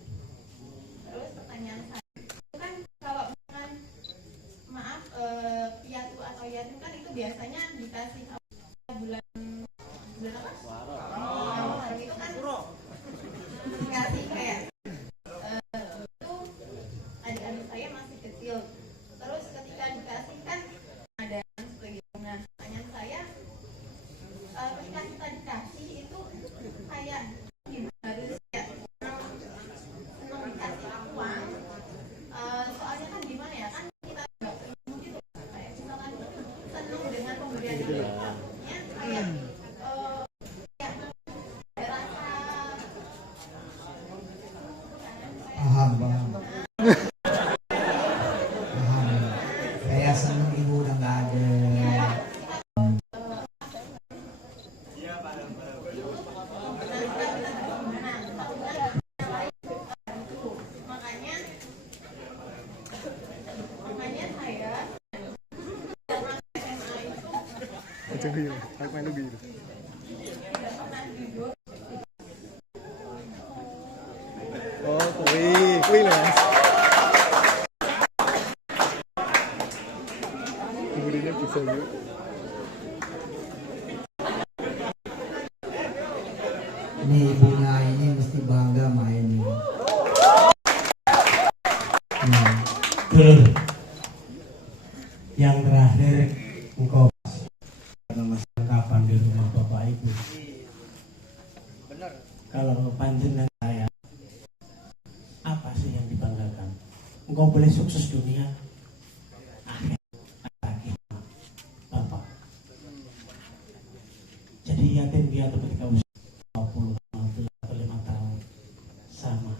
Terus pertanyaan saya itu kan kalau misalkan maaf piatu atau yatim kan itu biasanya dikasih bulan apa? Muharram itu kan dikasih kayak itu adik-adik saya masih kecil. Terus ketika dikasih kan ada yang seperti itu. Nah, pertanyaan saya ketika kita dikasih itu kayak harus ya senang dikasih uang. Soalnya kan gimana ya, kan kita nggak ilmu gitu, kayak misalkan senang dengan pemberian itu takutnya kayak ya ada rasa Paham. Saya senang ibu udah nggak ada. makanya saya tidak pernah tidur. Oh, kuwi lho Mas. Kemudiannya bisa yuk. Ini ibunya ini mesti bangga main. Dulu yang terakhir engkau karena masa kapan di rumah bapak ibu. Kalau panjenengan saya, apa sih yang dibanggakan? Engkau boleh sukses dunia, akhir bapak. Jadi yatim piatu ketika usia 20 atau 5 tahun sama.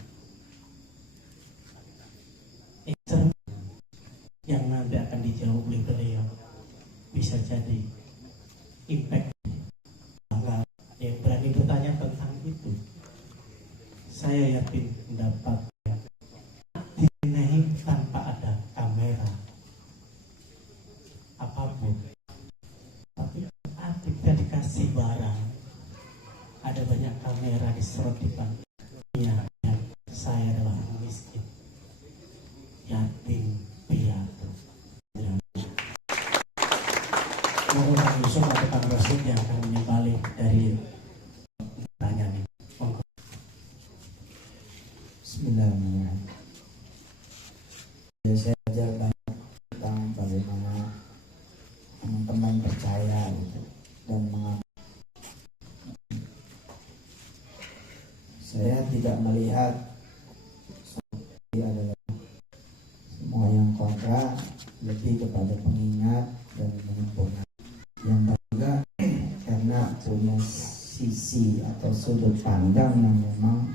Yang nanti akan dijawab oleh beliau bisa jadi impact tanggal yang berani bertanya tentang itu. Saya yakin mendapat dinai tanpa ada kamera apapun, tapi ketika dikasih barang ada banyak kamera diserot di panggungnya. Saya adalah miskin, yatim piatu. Mohon Kang Yusuf atau Kang Rosid yang akan menimpali dari pertanyaan ini. Monggo. Bismillahirrahmanirrahim. Ya, saya belajar banyak tentang bagaimana teman-teman percaya gitu, dan saya tidak melihat adalah semua yang kontra, lebih kepada pengingat dan menyempurnakan. Yang juga karena punya sisi atau sudut pandang yang memang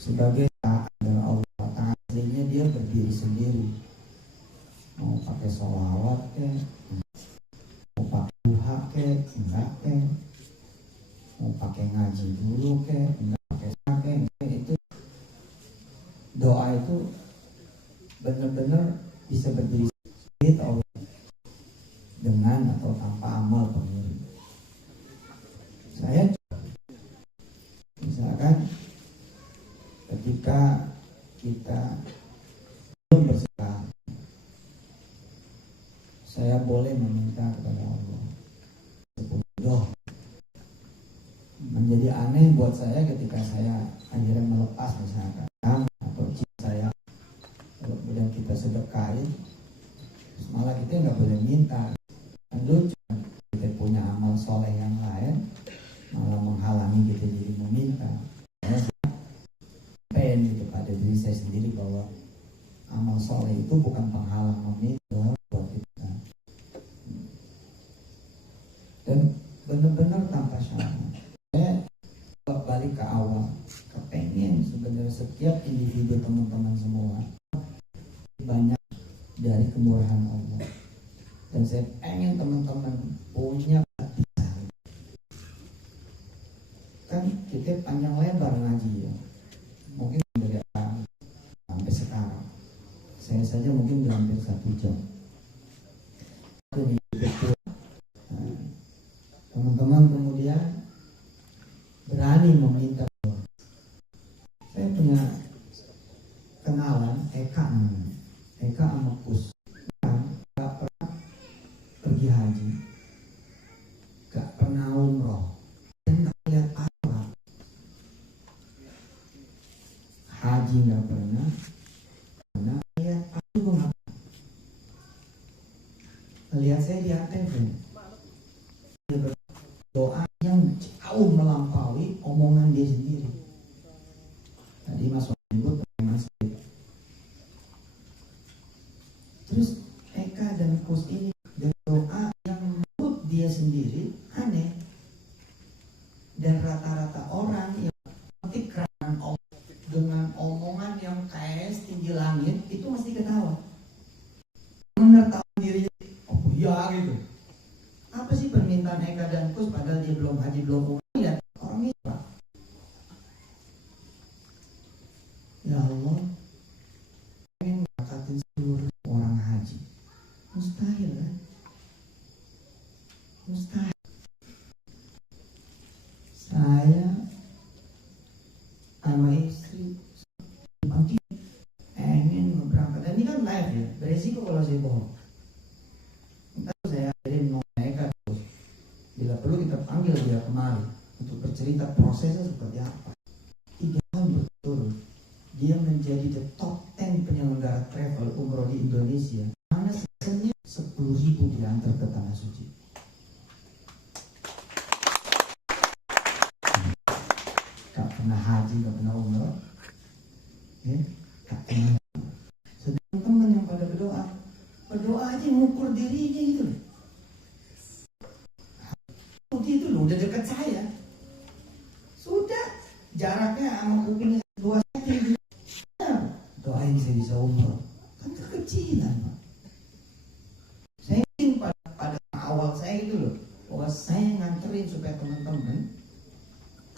sebagai adalah Allah, aslinya dia berdiri sendiri. Mau pakai sholawat ke, mau pakai duha ke, enggak ke, mau pakai ngaji dulu ke, enggak pakai sake, itu doa itu benar-benar bisa berdiri sendiri Allah, dengan atau tanpa amal pengirim. Saya misalkan ketika kita belum berserah, saya boleh meminta kepada Allah 10 doa buat saya ketika saya akhirnya melepas misalkan atau saya, kemudian kita sedekahin, terus malah kita nggak boleh minta. Lucu, kita punya amal soleh yang lain malah menghalangi kita jadi meminta. Saya pengen gitu pada diri saya sendiri bahwa amal soleh itu bukan penghalang meminta buat kita, dan benar-benar tanpa syarat. Saya balik ke awal, kepengen sebenarnya setiap individu teman-teman semua banyak dari kemurahan Allah, dan saya pengen teman-teman punya batasan. Kan kita panjang lebar ngaji ya, mungkin dari awal sampai sekarang saya saja mungkin udah hampir 1 jam. Nah, teman-teman kemudian berani meminta doa. Saya punya kenalan Eka sama Kus, gak pernah pergi haji, gak pernah umroh, dan gak lihat apa. Haji gak pernah lihat apa juga gak pernah. Lihat saya di ATV, doa yang jauh melampaui omongan dia sendiri. Tadi Mas menyebut masjid. Terus Eka dan Kus ini berdoa yang menurut dia sendiri aneh, dan rata-rata orang yang nanti kerangan Allah dengan omongan yang kayak setinggi langit itu mesti ketawa, menertawa dirinya. Oh ya gitu. Apa sih permintaan Eka dan Kus padahal dia belum haji, belum umroh? Lihat orang itu, Pak. Ya Allah, pengen berkatin seluruh orang haji. Mustahil kan? Mustahil. Saya sama istri pagi ingin berangkat, dan ini kan live ya, beresiko kalau saya bohong. Ntar saya kirim nomor Eka, bila perlu kita panggil dia kemari untuk bercerita prosesnya seperti apa. 3 tahun berturut dia menjadi the top 10 penyelenggara travel umroh di Indonesia. Mana sebenarnya 10.000 diantar ke tanah suci. Gak pernah haji, gak pernah umroh, ya, gak pernah. Sedang teman yang pada berdoa aja mengukur dirinya gitu. Itu loh, udah dekat saya. Sudah jaraknya sama kupingnya 2 cm. Doain saya bisa umroh. Kan kekecilan, Pak. Saya ingin pada awal saya itu loh, bahwa saya nganterin supaya teman-teman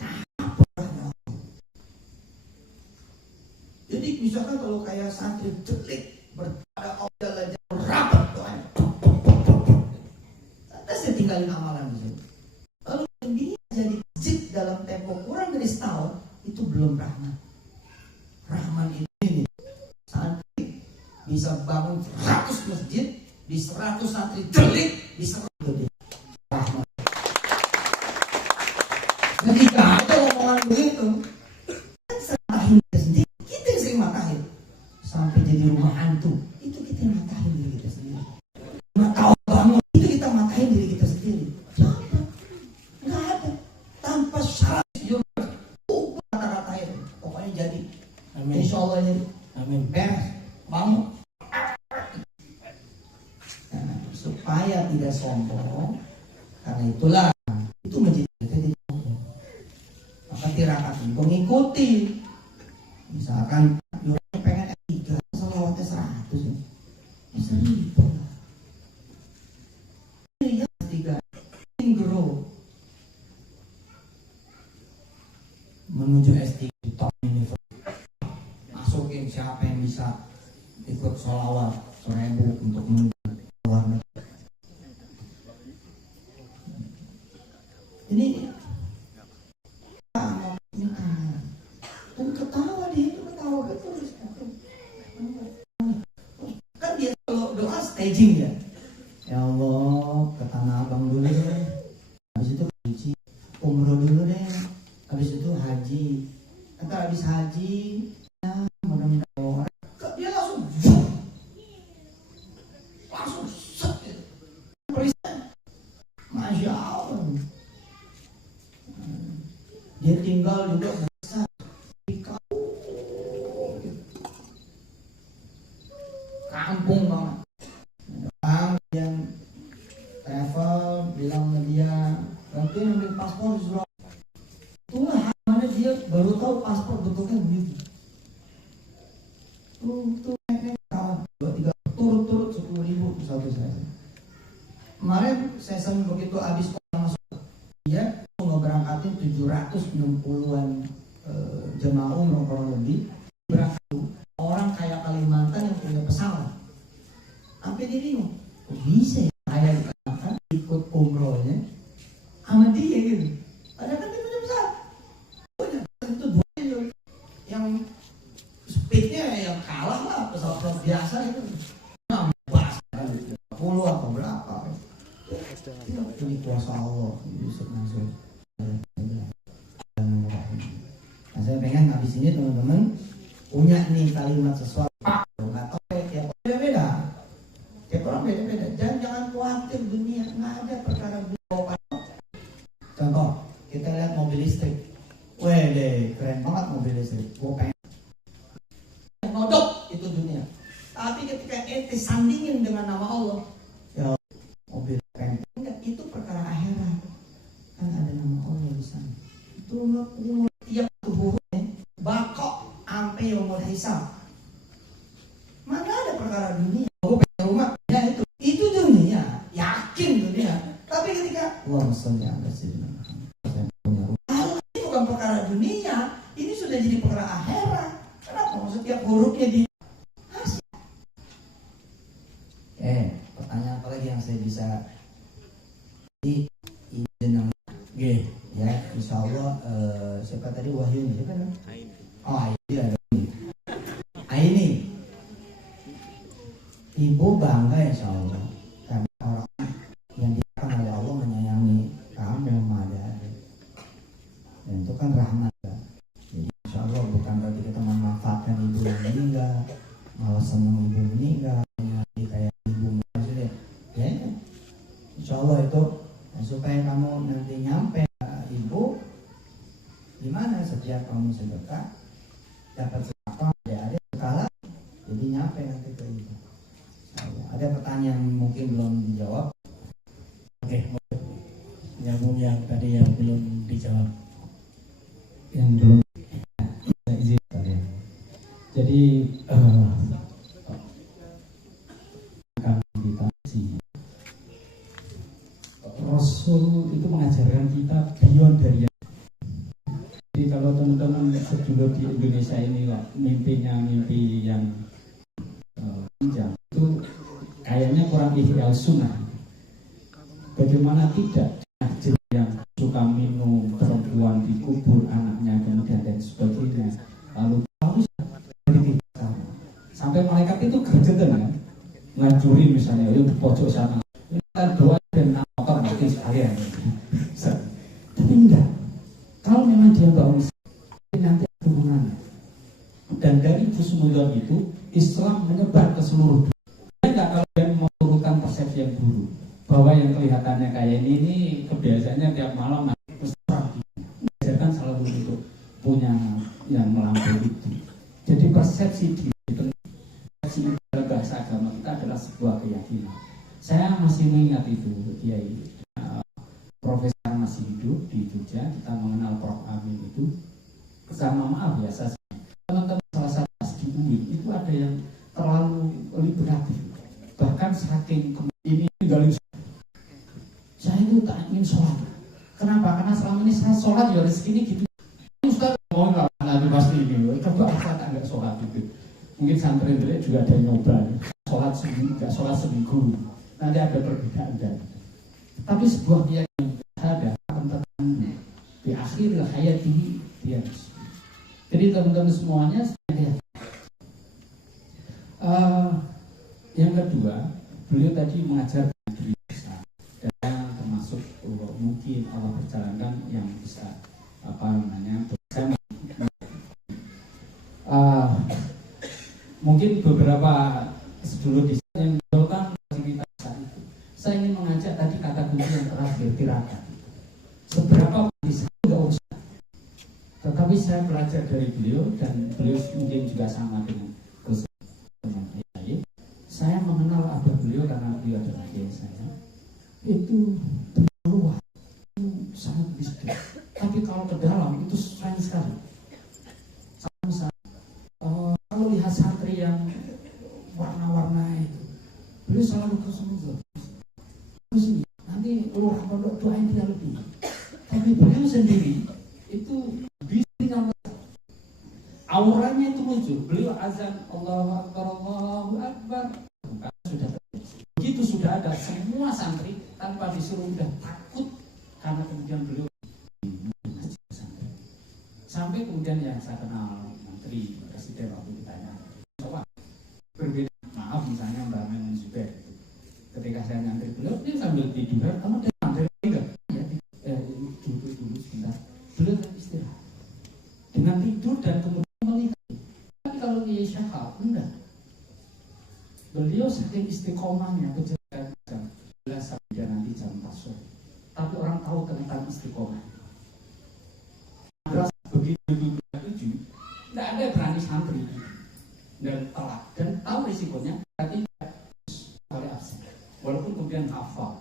kapal. Jadi misalkan kalau kayak santri jelek berada Allah aja rapat doanya. Saya tinggalin amalan di sini. Lalu dia jadi masjid dalam tempo kurang dari setahun, itu belum rahmat. Rahman ini santri bisa bangun 100 masjid di 100 santri jelik di 100 rahmat. Jadi ada omongan begitu, matahin kita sendiri, kita yang sering matahin sampai jadi rumah hantu. Itu kita yang matahin diri kita sendiri. Kau bangun, itu kita matahin diri kita sendiri. Siapa? Nggak ada. Tanpa syarat kata-katain, pokoknya jadi. Amin. Insya Allah ini. Amin. Beres, bangun. Nah, supaya tidak sombong, karena itulah itu menjadi kita tidak sombong. Maka tirakat itu mengikuti. Misalkan orang pengen S3, selawatnya 100 ya. 1.000 lah. Ya, S3 grow menuju S3 di top university. Masukin siapa yang bisa ikut sholawat 1.000 untuk menuju luar negeri. Ini ketawa dia itu, ketawa betul. Kan dia kalau doa staging ya. Ya Allah, ke Tanah Abang dulu deh. Habis itu kunci umroh dulu deh. habis itu haji. Entar habis haji, ya mudah-mudahan orang dia langsung set gitu. Masya Allah. Dia tinggal juga besar di kampung banget. Orang yang travel bilang sama dia, nanti ambil paspor di Surabaya. Itulah mana dia baru tahu paspor bentuknya begitu. Tuh kawan 2-3 turut 10.000 satu sesi. Kemarin session begitu habis masuk dia mau berangkatin 760-an jemaah umroh kurang lebih berangkat. Orang kayak Kalimantan yang punya pesawat. Sampai dia bingung, kok bisa ya saya dikatakan ikut umrohnya sama dia gitu. Padahal kan dia punya pesawat. Itu dua yang speednya yang kalah lah pesawat biasa itu. Nambah 10 atau berapa. Ini kuasa Allah Yusuf Mansur. Nah, saya pengen habis ini teman-teman punya nih kalimat sesuatu. Nggak tahu tiap orang beda-beda. Tiap orang beda-beda. Jangan khawatir dunia, nggak ada perkara dunia. Contoh, kita lihat mobil listrik. Weh deh, keren banget mobil listrik. Gue pengen. Nodok itu dunia. Tapi ketika ente sandingin dengan nama Allah, ya mobil keren. Enggak, itu perkara akhirat. Kan ada nama Allah di sana. Itu tiap tubuhnya bakok sampai umur hisab. Mana ada perkara dunia? Gue pengen rumah, ya itu dunia, yakin dunia. Tapi ketika Allahumma sholli ala sayyidina Muhammad, ini bukan perkara dunia, ini sudah jadi perkara akhirat. Kenapa? Setiap hurufnya di pertanyaan apa lagi yang saya bisa izin ya, insya Allah siapa tadi Wahyu siapa kan? Oh Aini ibu bangga insya Allah karena orang yang dikatakan oleh Allah menyayangi kamu ada dan itu kan rahmat ya. Jadi insya Allah bukan berarti kita memanfaatkan ibu yang meninggal malah senang ibu meninggal kayak ibu maksudnya ya insya Allah itu supaya kamu nanti nyampe ibu gimana setiap kamu sedekah dapat sedekah ada skala jadi nyampe nanti ke ibu. Ada pertanyaan mungkin belum dijawab. Oke, nyambung yang tadi yang belum dijawab. Yang belum saya izin ya. Jadi Rasul itu mengajarkan kita beyond dari yang. Jadi kalau teman-teman sedulur di Indonesia ini kok mimpinya mimpi yang panjang itu kayaknya kurang ihya sunnah. Bagaimana tidak yang suka minum, perempuan dikubur anaknya kemudian dan sebagainya, lalu harus sampai malaikat itu gergetan kan ngajurin misalnya di pojok sana kita doa dan motor mungkin sekalian. Tapi enggak, kalau memang dia bangun nanti ada hubungannya. Dan dari husnuzon itu Islam menyebar ke seluruh dunia. Enggak kalau dia menurunkan persepsi yang buruk bahwa yang kelihatannya kayak ini kebiasaannya tiap malam mengajarkan selalu itu punya yang melampaui itu. Jadi persepsi diri persepsi dalam bahasa agama kita adalah sebuah keyakinan. Saya masih mengingat itu, Kiai Profesor masih hidup di Jogja, kita mengenal Prof. Amin itu. Sama maaf ya, teman-teman salah satu di UI itu ada yang terlalu liberatif, bahkan saking ini tinggalin. Saya itu tak ingin sholat. Kenapa? Karena selama ini saya sholat ya rezeki ini gitu. Ustaz mau nggak nanti pasti ini. Coba saya tak nggak sholat itu. Mungkin santri juga ada yang nyoba sholat seminggu, nggak sholat seminggu. Nanti ada perbedaan dan. Tapi sebuah keyakinan ada tentang di akhir hayat ini dia. Jadi teman-teman semuanya saya yang kedua, beliau tadi mengajar diri besar dan termasuk mungkin Allah berjalankan yang bisa apa namanya sedulur di sini yang menjauhkan aktivitas saat itu. Saya ingin mengajak tadi kata kunci yang terakhir, tirakat. Seberapa bisa nggak usah. Tetapi saya belajar dari beliau dan beliau mungkin juga sama dengan Gus. Saya mengenal abah beliau karena beliau adalah ayah saya. Itu luar, itu sangat miskin. Tapi kalau ke dalam itu keren sekali. Kalau lihat santri yang warna-warna itu, beliau selalu kesembuh. Nanti orang pondok doain dia lebih. Tapi beliau sendiri itu bisa auranya itu muncul. Beliau azan Allahu Akbar, Allahu Akbar. Sudah begitu sudah ada semua santri tanpa disuruh udah takut karena kemudian beliau sampai kemudian yang saya kenal menteri presiden waktu ditanya berbeda maaf misalnya Mbak Memun Zubair ketika saya nyantri beliau dia sambil tiduran kamu dari enggak ya dulu sebentar beliau istirahat dengan tidur dan kemudian melihat. Tapi kalau dia syahab enggak, beliau saking istiqomahnya kejadian jam 11 sampai nanti jam 4 sore. Tapi orang tahu tentang istiqomah. Begitu 7 tidak ada berani santri dan telat dan tahu risikonya tapi oleh absen walaupun kemudian hafal.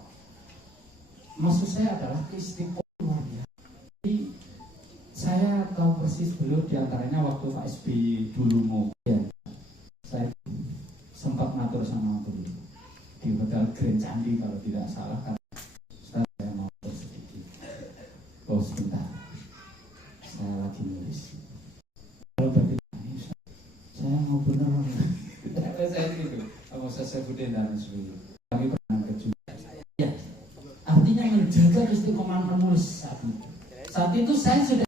Maksud saya adalah istiqomah luar biasa. Jadi saya tahu persis beliau diantaranya waktu Pak SBY dulu mau saya sempat ngatur sama beliau di Hotel Grand Candi kalau tidak salah kan. Saya mau sedikit sebentar saya lagi nulis kalau berarti saya mau benar saya gitu mau saya budaya dan sebagainya kami pernah kejutan ya artinya menjaga istiqomah penulis saat itu saya sudah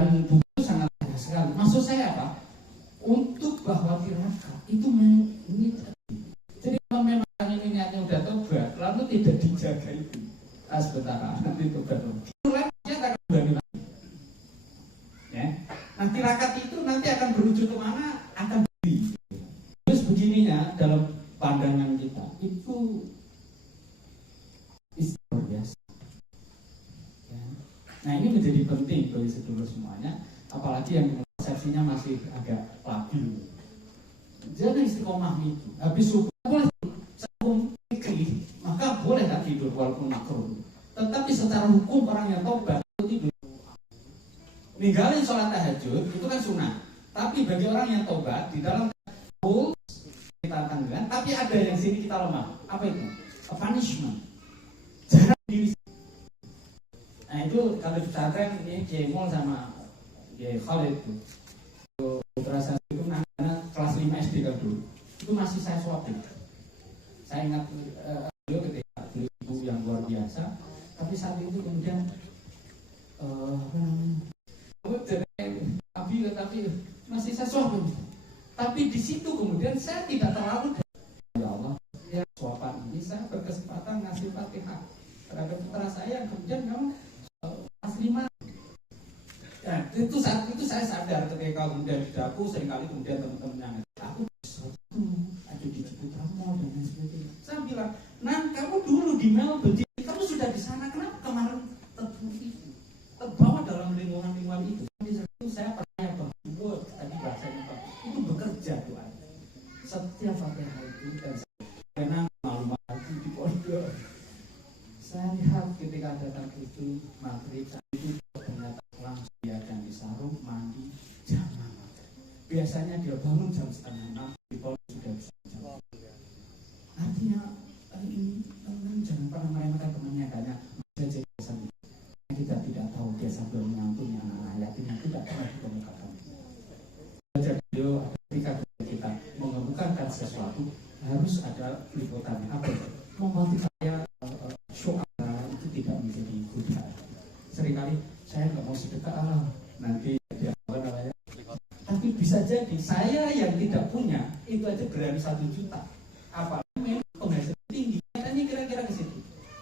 dan buku sangat banyak sekali. Maksud saya apa? Untuk bahwa tirakat itu ini jadi kalau memang ini niatnya udah tobat lalu tidak dijaga itu sebentar nanti tobat ya. Nah tirakat itu nanti akan berujung kemana? Akan beli. Terus begininya dalam pandangan kita itu luar biasa. Ya. Nah ini menjadi penting bagi sedulur semuanya, apalagi yang persepsinya masih agak labil. Jangan istiqomah itu. Habis subuh boleh sebelum fikih, maka boleh tak tidur walaupun makruh. Tetapi secara hukum orang yang tobat tidur. Ninggalin sholat tahajud itu kan sunnah. Tapi bagi orang yang tobat di dalam rules kita tanggungan, tapi ada yang sini kita lemah. Apa itu? A punishment. Jangan diri. Nah itu kalau di pesantren ini Jemol sama Khalid itu terasa itu anak kelas 5 SD kan dulu. Itu masih saya suapin. Saya ingat beliau ketika beliau ibu yang luar biasa. Tapi saat itu kemudian tapi masih saya suapin. Tapi di situ kemudian saya tidak terlalu ya Allah ya suapan ini saya berkesempatan ngasih Fatihah terhadap putra saya yang kemudian kamu kelas 5. Ya, itu saat itu saya sadar ketika kemudian di dapur seringkali kemudian teman-teman aku ada di Ciputramo dan lain sebagainya. Saya bilang, nah kamu dulu di Melbourne, kamu sudah di sana, kenapa kemarin terbawa dalam lingkungan itu? Di situ saya percaya bahwa tadi bahasanya Pak itu bekerja doa. Setiap Fatihah itu dan karena malu-malu di pondok. Saya lihat ketika datang itu maghrib itu ternyata langsung dia dan di sarung mandi jam 6. Biasanya dia bangun jam 5:30 di pondok sudah bisa jam. Artinya jangan pernah meremehkan temannya karena dia jadi sambil kita tidak tahu dia sambil menyantuni anak-anak yatim yang tidak pernah ditemukan. Belajar beliau ketika kita mengemukakan sesuatu harus ada liputannya apa? Memotivasi itu tidak menjadi godaan. Seringkali saya nggak mau sedekah nanti dia apa namanya. Tapi bisa jadi saya yang tidak punya itu aja berani 1 juta. Apalagi memang penghasilan tinggi. Katanya kira-kira ke situ.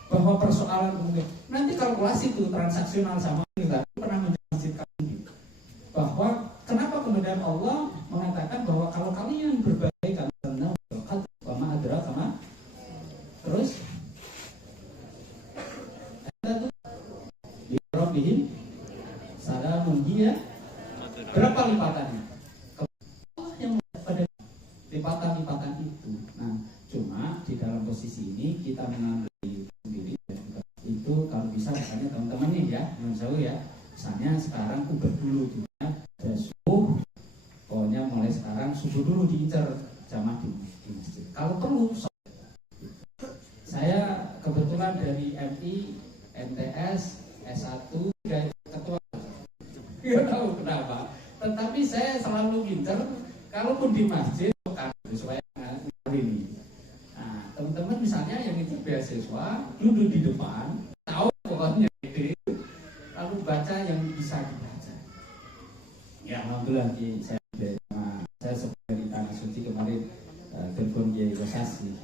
Bahwa persoalan kemudian nanti kalkulasi itu transaksional sama kita pernah menjelaskan ini. Bahwa kenapa kemudian Allah mengatakan bahwa kalau kalian berbagi kalian tabungi ya. Berapa lipatannya? Allah yang pada lipatan-lipatan itu. Nah, cuma di dalam posisi ini kita mengambil sendiri itu kalau bisa misalnya teman-teman nih ya, yang jauh ya. Misalnya sekarang ubah dulu tuh ya, ada subuh, pokoknya mulai sekarang subuh dulu diincar jamaah di masjid. Kalau perlu, saya kebetulan dari MI, MTS, S1, ketua, nggak tahu kenapa. Tetapi saya selalu ngincer, kalaupun di masjid, supaya ini. Nah, teman-teman misalnya yang itu beasiswa, duduk di depan, tahu pokoknya ide, lalu baca yang bisa dibaca. Ya, alhamdulillah saya sebagai tanah suci kemarin telepon Kiai Kosasi.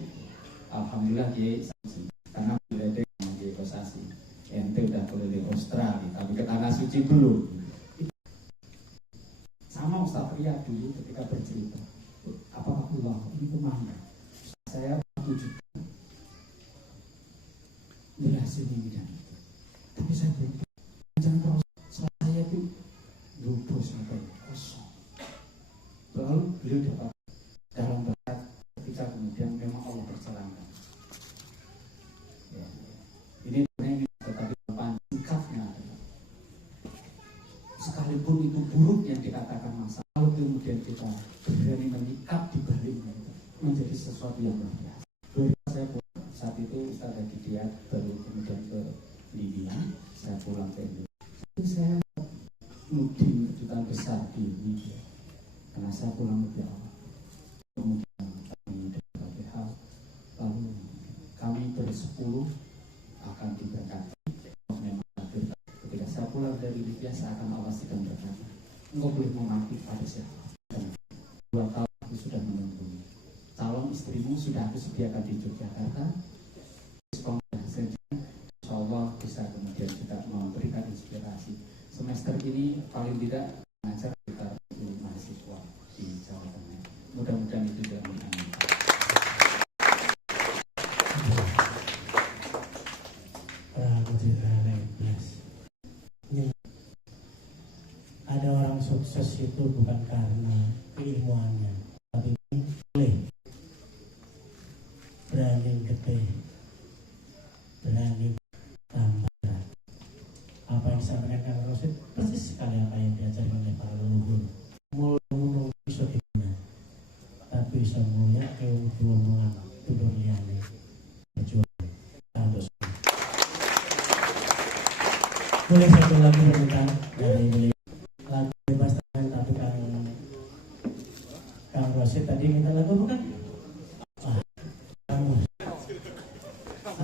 Alhamdulillah Kiai Saksi, karena beda dengan Kiai Kosasi. Ente udah keliling Australia, tapi ke tanah suci belum. Sama Ustaz Ria dulu ketika bercerita, apakah Allah ini kemana? Saya tujukan berhasil di bidang itu, tapi saya belum. Jangan saya itu lupa sampai kosong. Lalu beliau dapat dalam berat ketika kemudian memang Allah percayakan. Ya. Ini tetapi sikapnya sekalipun itu buruk yang dikatakan masa, kalau kemudian kita berani menyikap di baliknya menjadi sesuatu yang luar biasa. Saya pulang saat itu Ustaz Hidayat baru kemudian ke Libya, saya pulang ke Indonesia. Saya muding kedutaan besar di Libya karena saya pulang lebih awal. Kemudian kami dari berbagai hal, lalu kami bersepuluh akan diberkati. Ketika saya pulang dari Libya, saya akan awasi dan berkata, engkau boleh mengakui pada siapa. 2 tahun aku sudah menunggu. Calon istrimu sudah aku sediakan di Yogyakarta. Insya Allah bisa kemudian juga memberikan inspirasi. Semester ini paling tidak mengajar sekitar 10 mahasiswa di Jawa Tengah. Mudah-mudahan itu juga menangani. Ada orang sukses itu bukan karena keilmuannya, tapi boleh berani gede, berani tambah. Apa yang disampaikan Kang Rosid persis sekali apa yang diajarkan oleh para leluhur. Mulu bisa dimana, tapi semuanya keumuman tudur liane berjuang untuk semua. Boleh satu lagi permintaan dari beliau. Lagu bebas tangan, tapi Kang Rosid tadi minta lagu bukan?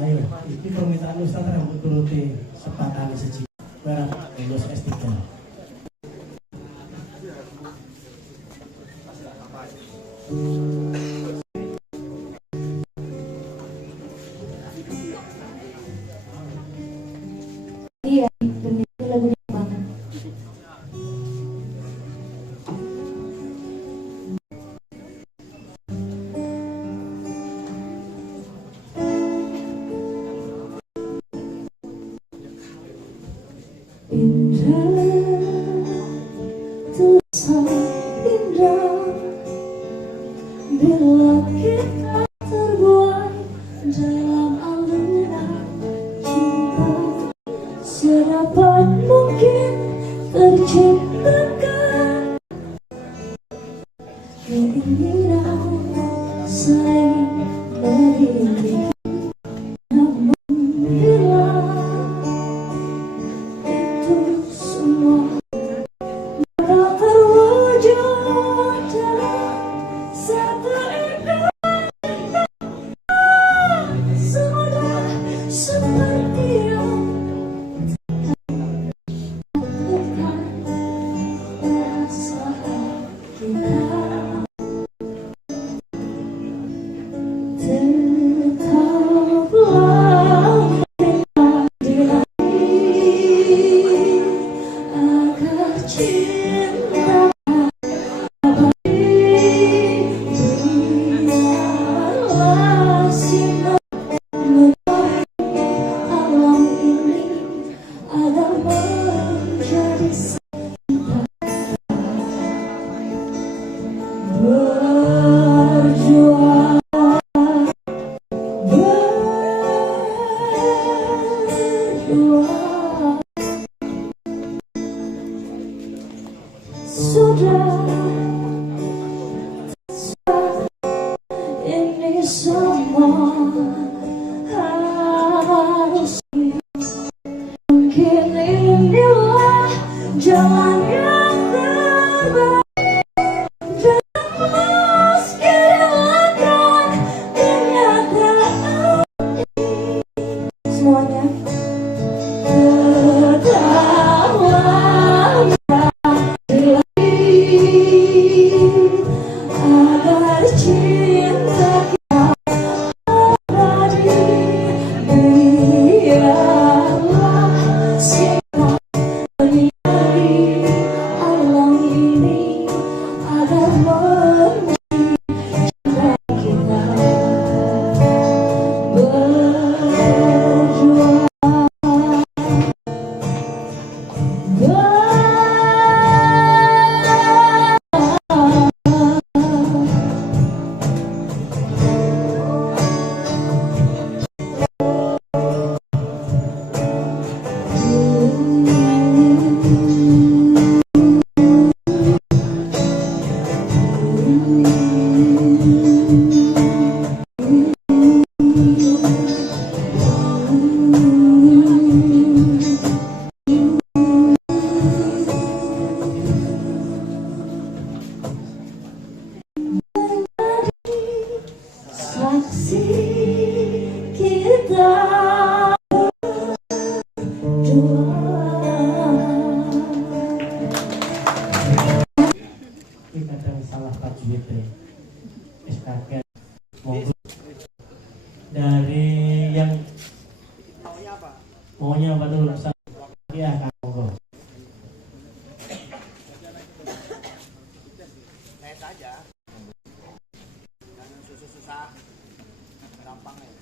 Ayo, ini permintaan Ustaz yang turuti sepakati seji. Barang lulus S3. Iya, benar lagu banget. Bila kita terbuai dalam alunan cinta, sedapat mungkin terciptakan keinginan saling memiliki. Namun bila itu semua bakal terwujud dalam satu ekor semudah seperti yang bukan perasaan kita. Tetaplah kita di hati agar cinta biarlah sinar menerangi alam ini agar menjadi sudah ini semua harus mungkin inilah jalan yang terbaik dan meski dilakukan kenyataan semuanya tetaplah agar cinta abadi biarlah sinar menyinari alam ini agar memenuhi cinta kita berdua. Saksi kita Kita kadang salah tajwid SKK monggo dari yang maunya apa dulu ya Kang monggo. Saya saja. Jangan susah-susah. Gampang ya.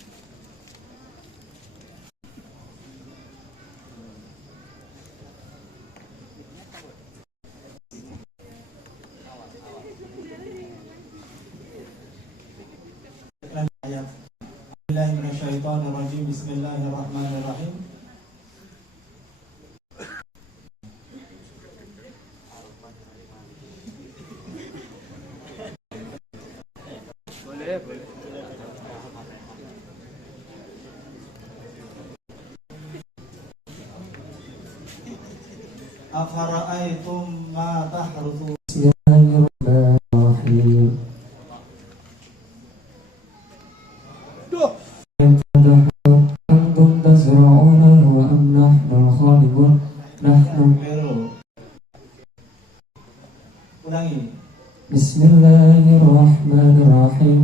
Bismillahirrahmanirrahim. Boleh. Afara'aitum ma tahruthun. Bismillahirrahmanirrahim. Antum tazra'unahu wa am nahnu al-khaliqun. Nahnu Ulangi. Bismillahirrahmanirrahim.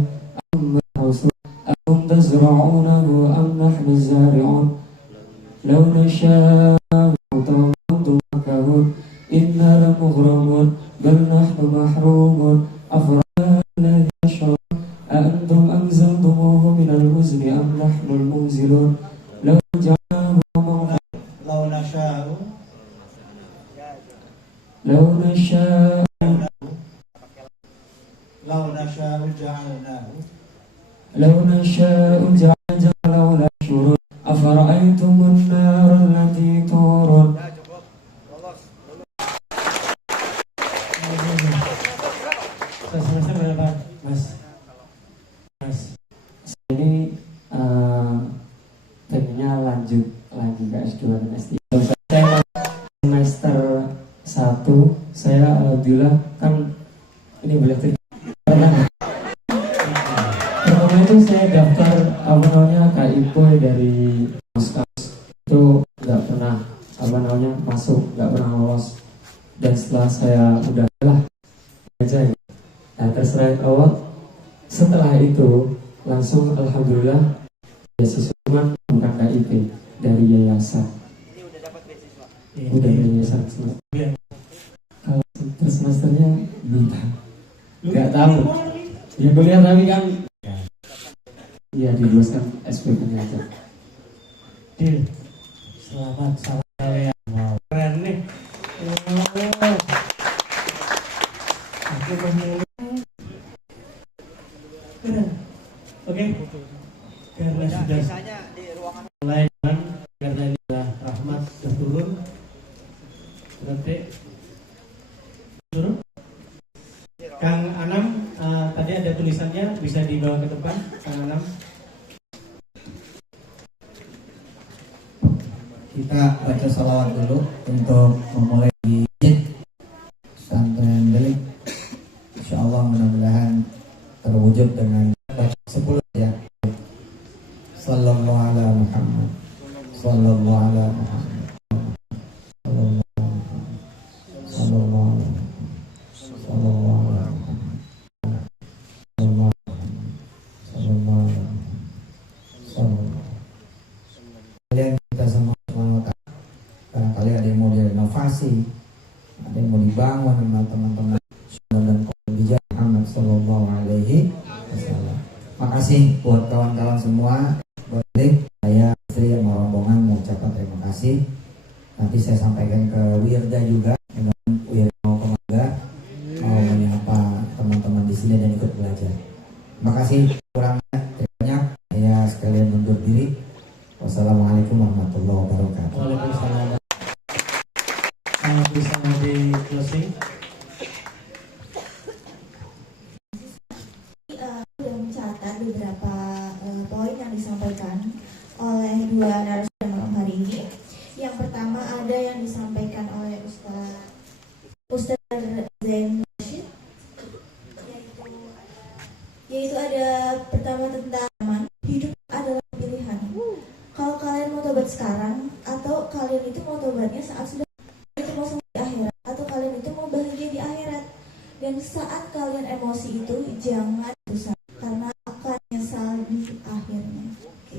Antum tazra'unahu wa am nahnu az-zari'un. Law nasha'u ta'amtum makahun. Inna lamughramun bal nahnu mahrumun. Afra'al ladhi yash'ur. أأنتم أنزلتموه من المزن أم نحن المنزلون لو جعلناه Lau nasha'u لو نشاء ja'alnahu. لو نشاء جعله لا شرور أفرأيتم النار التي تورون. Semester berapa Mas? Ini temanya lanjut lagi ke S2 dan S3. Saya semester 1 saya alhamdulillah kan ini boleh cerita. Pertama itu saya daftar apa namanya KIP dari Moskas itu nggak pernah apa namanya masuk, nggak pernah lolos. Dan setelah saya udah lah aja ya. Nah terserah awal setelah itu langsung alhamdulillah beasiswa cuman bukan KIP dari yayasan. Ini udah dapat beasiswa. Udah dari yayasan semua. Kalau terus semesternya nggak tahu. Ya kuliah tapi kan iya diluluskan SPP-nya aja. Dil, selamat salam kalian. Wow, keren nih. Wow. Aku pemilu. Keren. Oke. Karena sudah Biasanya di ruangan mulai karena ini adalah rahmat sudah turun. Berarti turun. Kang Anam, tadi ada tulisannya, bisa dibawa ke depan, Kang Anam. Kita baca salawat dulu untuk memulai di pesantren Delik. Insya Allah mudah-mudahan terwujud dengan baca 10 ya. Sallallahu ala Muhammad, sallallahu ala Muhammad, sallallahu ala Muhammad, sallallahu ala Muhammad, sallallahu ala Muhammad, sallallahu ala Muhammad, sallallahu. Kalian kita semua barangkali ada yang mau direnovasi, ada yang mau dibangun sama teman-teman dan bijak Muhammad Sallallahu Alaihi Wasallam. Makasih buat kawan-kawan semua. Boleh saya istri sama rombongan mengucapkan terima kasih. Nanti saya sampaikan ke Wirda juga, dengan Wirda mau kemana, mau menyapa teman-teman di sini dan ikut belajar. Terima kasih kurangnya banyak. Saya sekalian mundur diri. Wassalamualaikum warahmatullahi wabarakatuh. Waalaikumsalam. Bisa di closing. Sudah mencatat beberapa poin yang disampaikan oleh dua narasumber malam hari ini. Yang pertama ada yang disampaikan oleh Ustaz Zain Rashid, yaitu ada pertama tentang hidup adalah pilihan. Kalau kalian mau tobat sekarang, atau kalian itu mau tobatnya saat sudah itu mau sampai di akhirat, atau kalian itu mau bahagia di akhirat. Dan saat kalian emosi itu jangan susah, karena akan nyesal di akhirnya. Oke.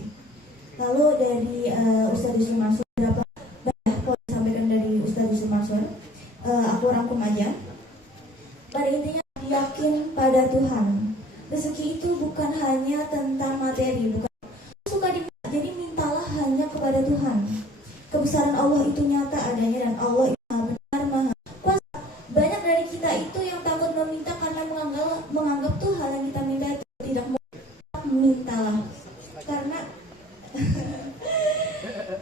Lalu dari Ustaz Yusuf Mansur, berapa banyak poin disampaikan dari Ustaz Yusuf Mansur, aku rangkum aja. Pada intinya yakin pada Tuhan. Rezeki itu bukan hanya tentang materi, bukan suka jadi mintalah hanya kepada Tuhan. Kebesaran Allah itu nyata adanya dan Allah itu maha benar, maha kuasa. Banyak dari kita itu yang takut meminta karena menganggap tuh hal yang kita minta itu tidak mau. Mintalah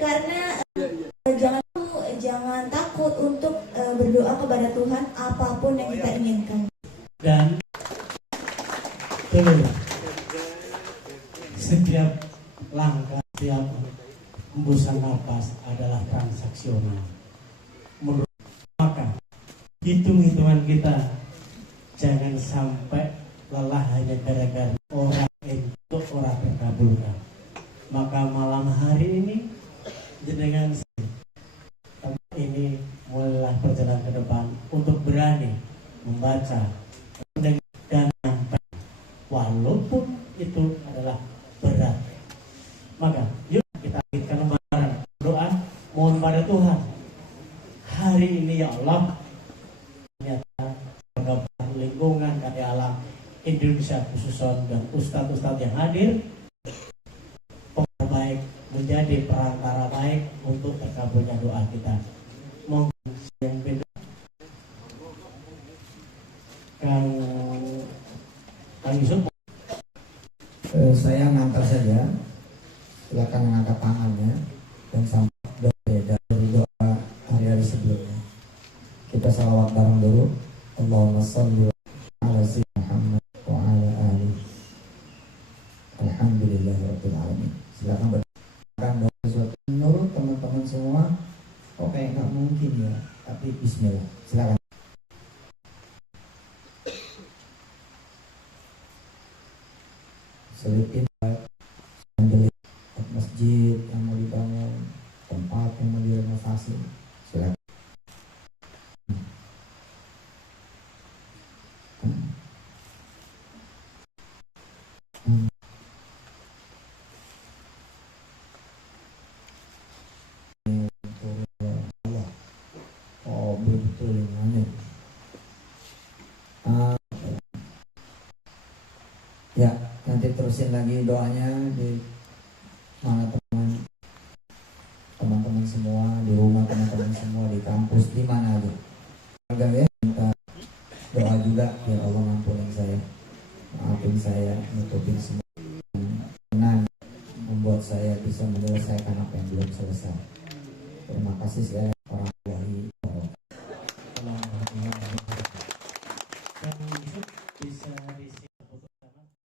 karena jangan takut untuk berdoa kepada Tuhan apapun yang kita inginkan. Dan setiap langkah, setiap hembusan nafas adalah transaksional. Menurut maka hitung-hitungan kita jangan sampai lelah hanya gara-gara orang untuk orang terkabulkan. Maka malam hari ini dengan ini mulailah perjalanan ke depan untuk berani membaca dan sampai walaupun itu adalah berat. Maka yuk kita akhirkan bareng doa mohon pada Tuhan hari ini ya Allah, ternyata lingkungan kami alam Indonesia khususnya dan ustadz-ustadz yang hadir baik menjadi perantara baik untuk terkabulnya doa kita. Mungkin yang beda Kang Yusuf. Saya ngantar saja. Silakan mengangkat tangannya dan sampai dari doa hari-hari sebelumnya. Kita salawat bareng dulu. Allahumma shalli ala sayyidina Muhammad wa ala alihi. Alhamdulillahirabbil alamin. Silakan berdoa sesuatu menurut teman-teman semua. Kok kayak nggak mungkin ya, tapi Bismillah. Silakan. Selipin masjid yang mau dibangun, tempat yang mau direnovasi, silakan. Oh betul yang mana? Ya nanti terusin lagi doanya di mana teman-teman semua di rumah, teman-teman semua di kampus, di mana aja. Agak ya minta doa juga biar Allah ngampunin saya, maafin saya, nutupin semua yang membuat saya bisa menyelesaikan apa yang belum selesai. Terima kasih saya orang tua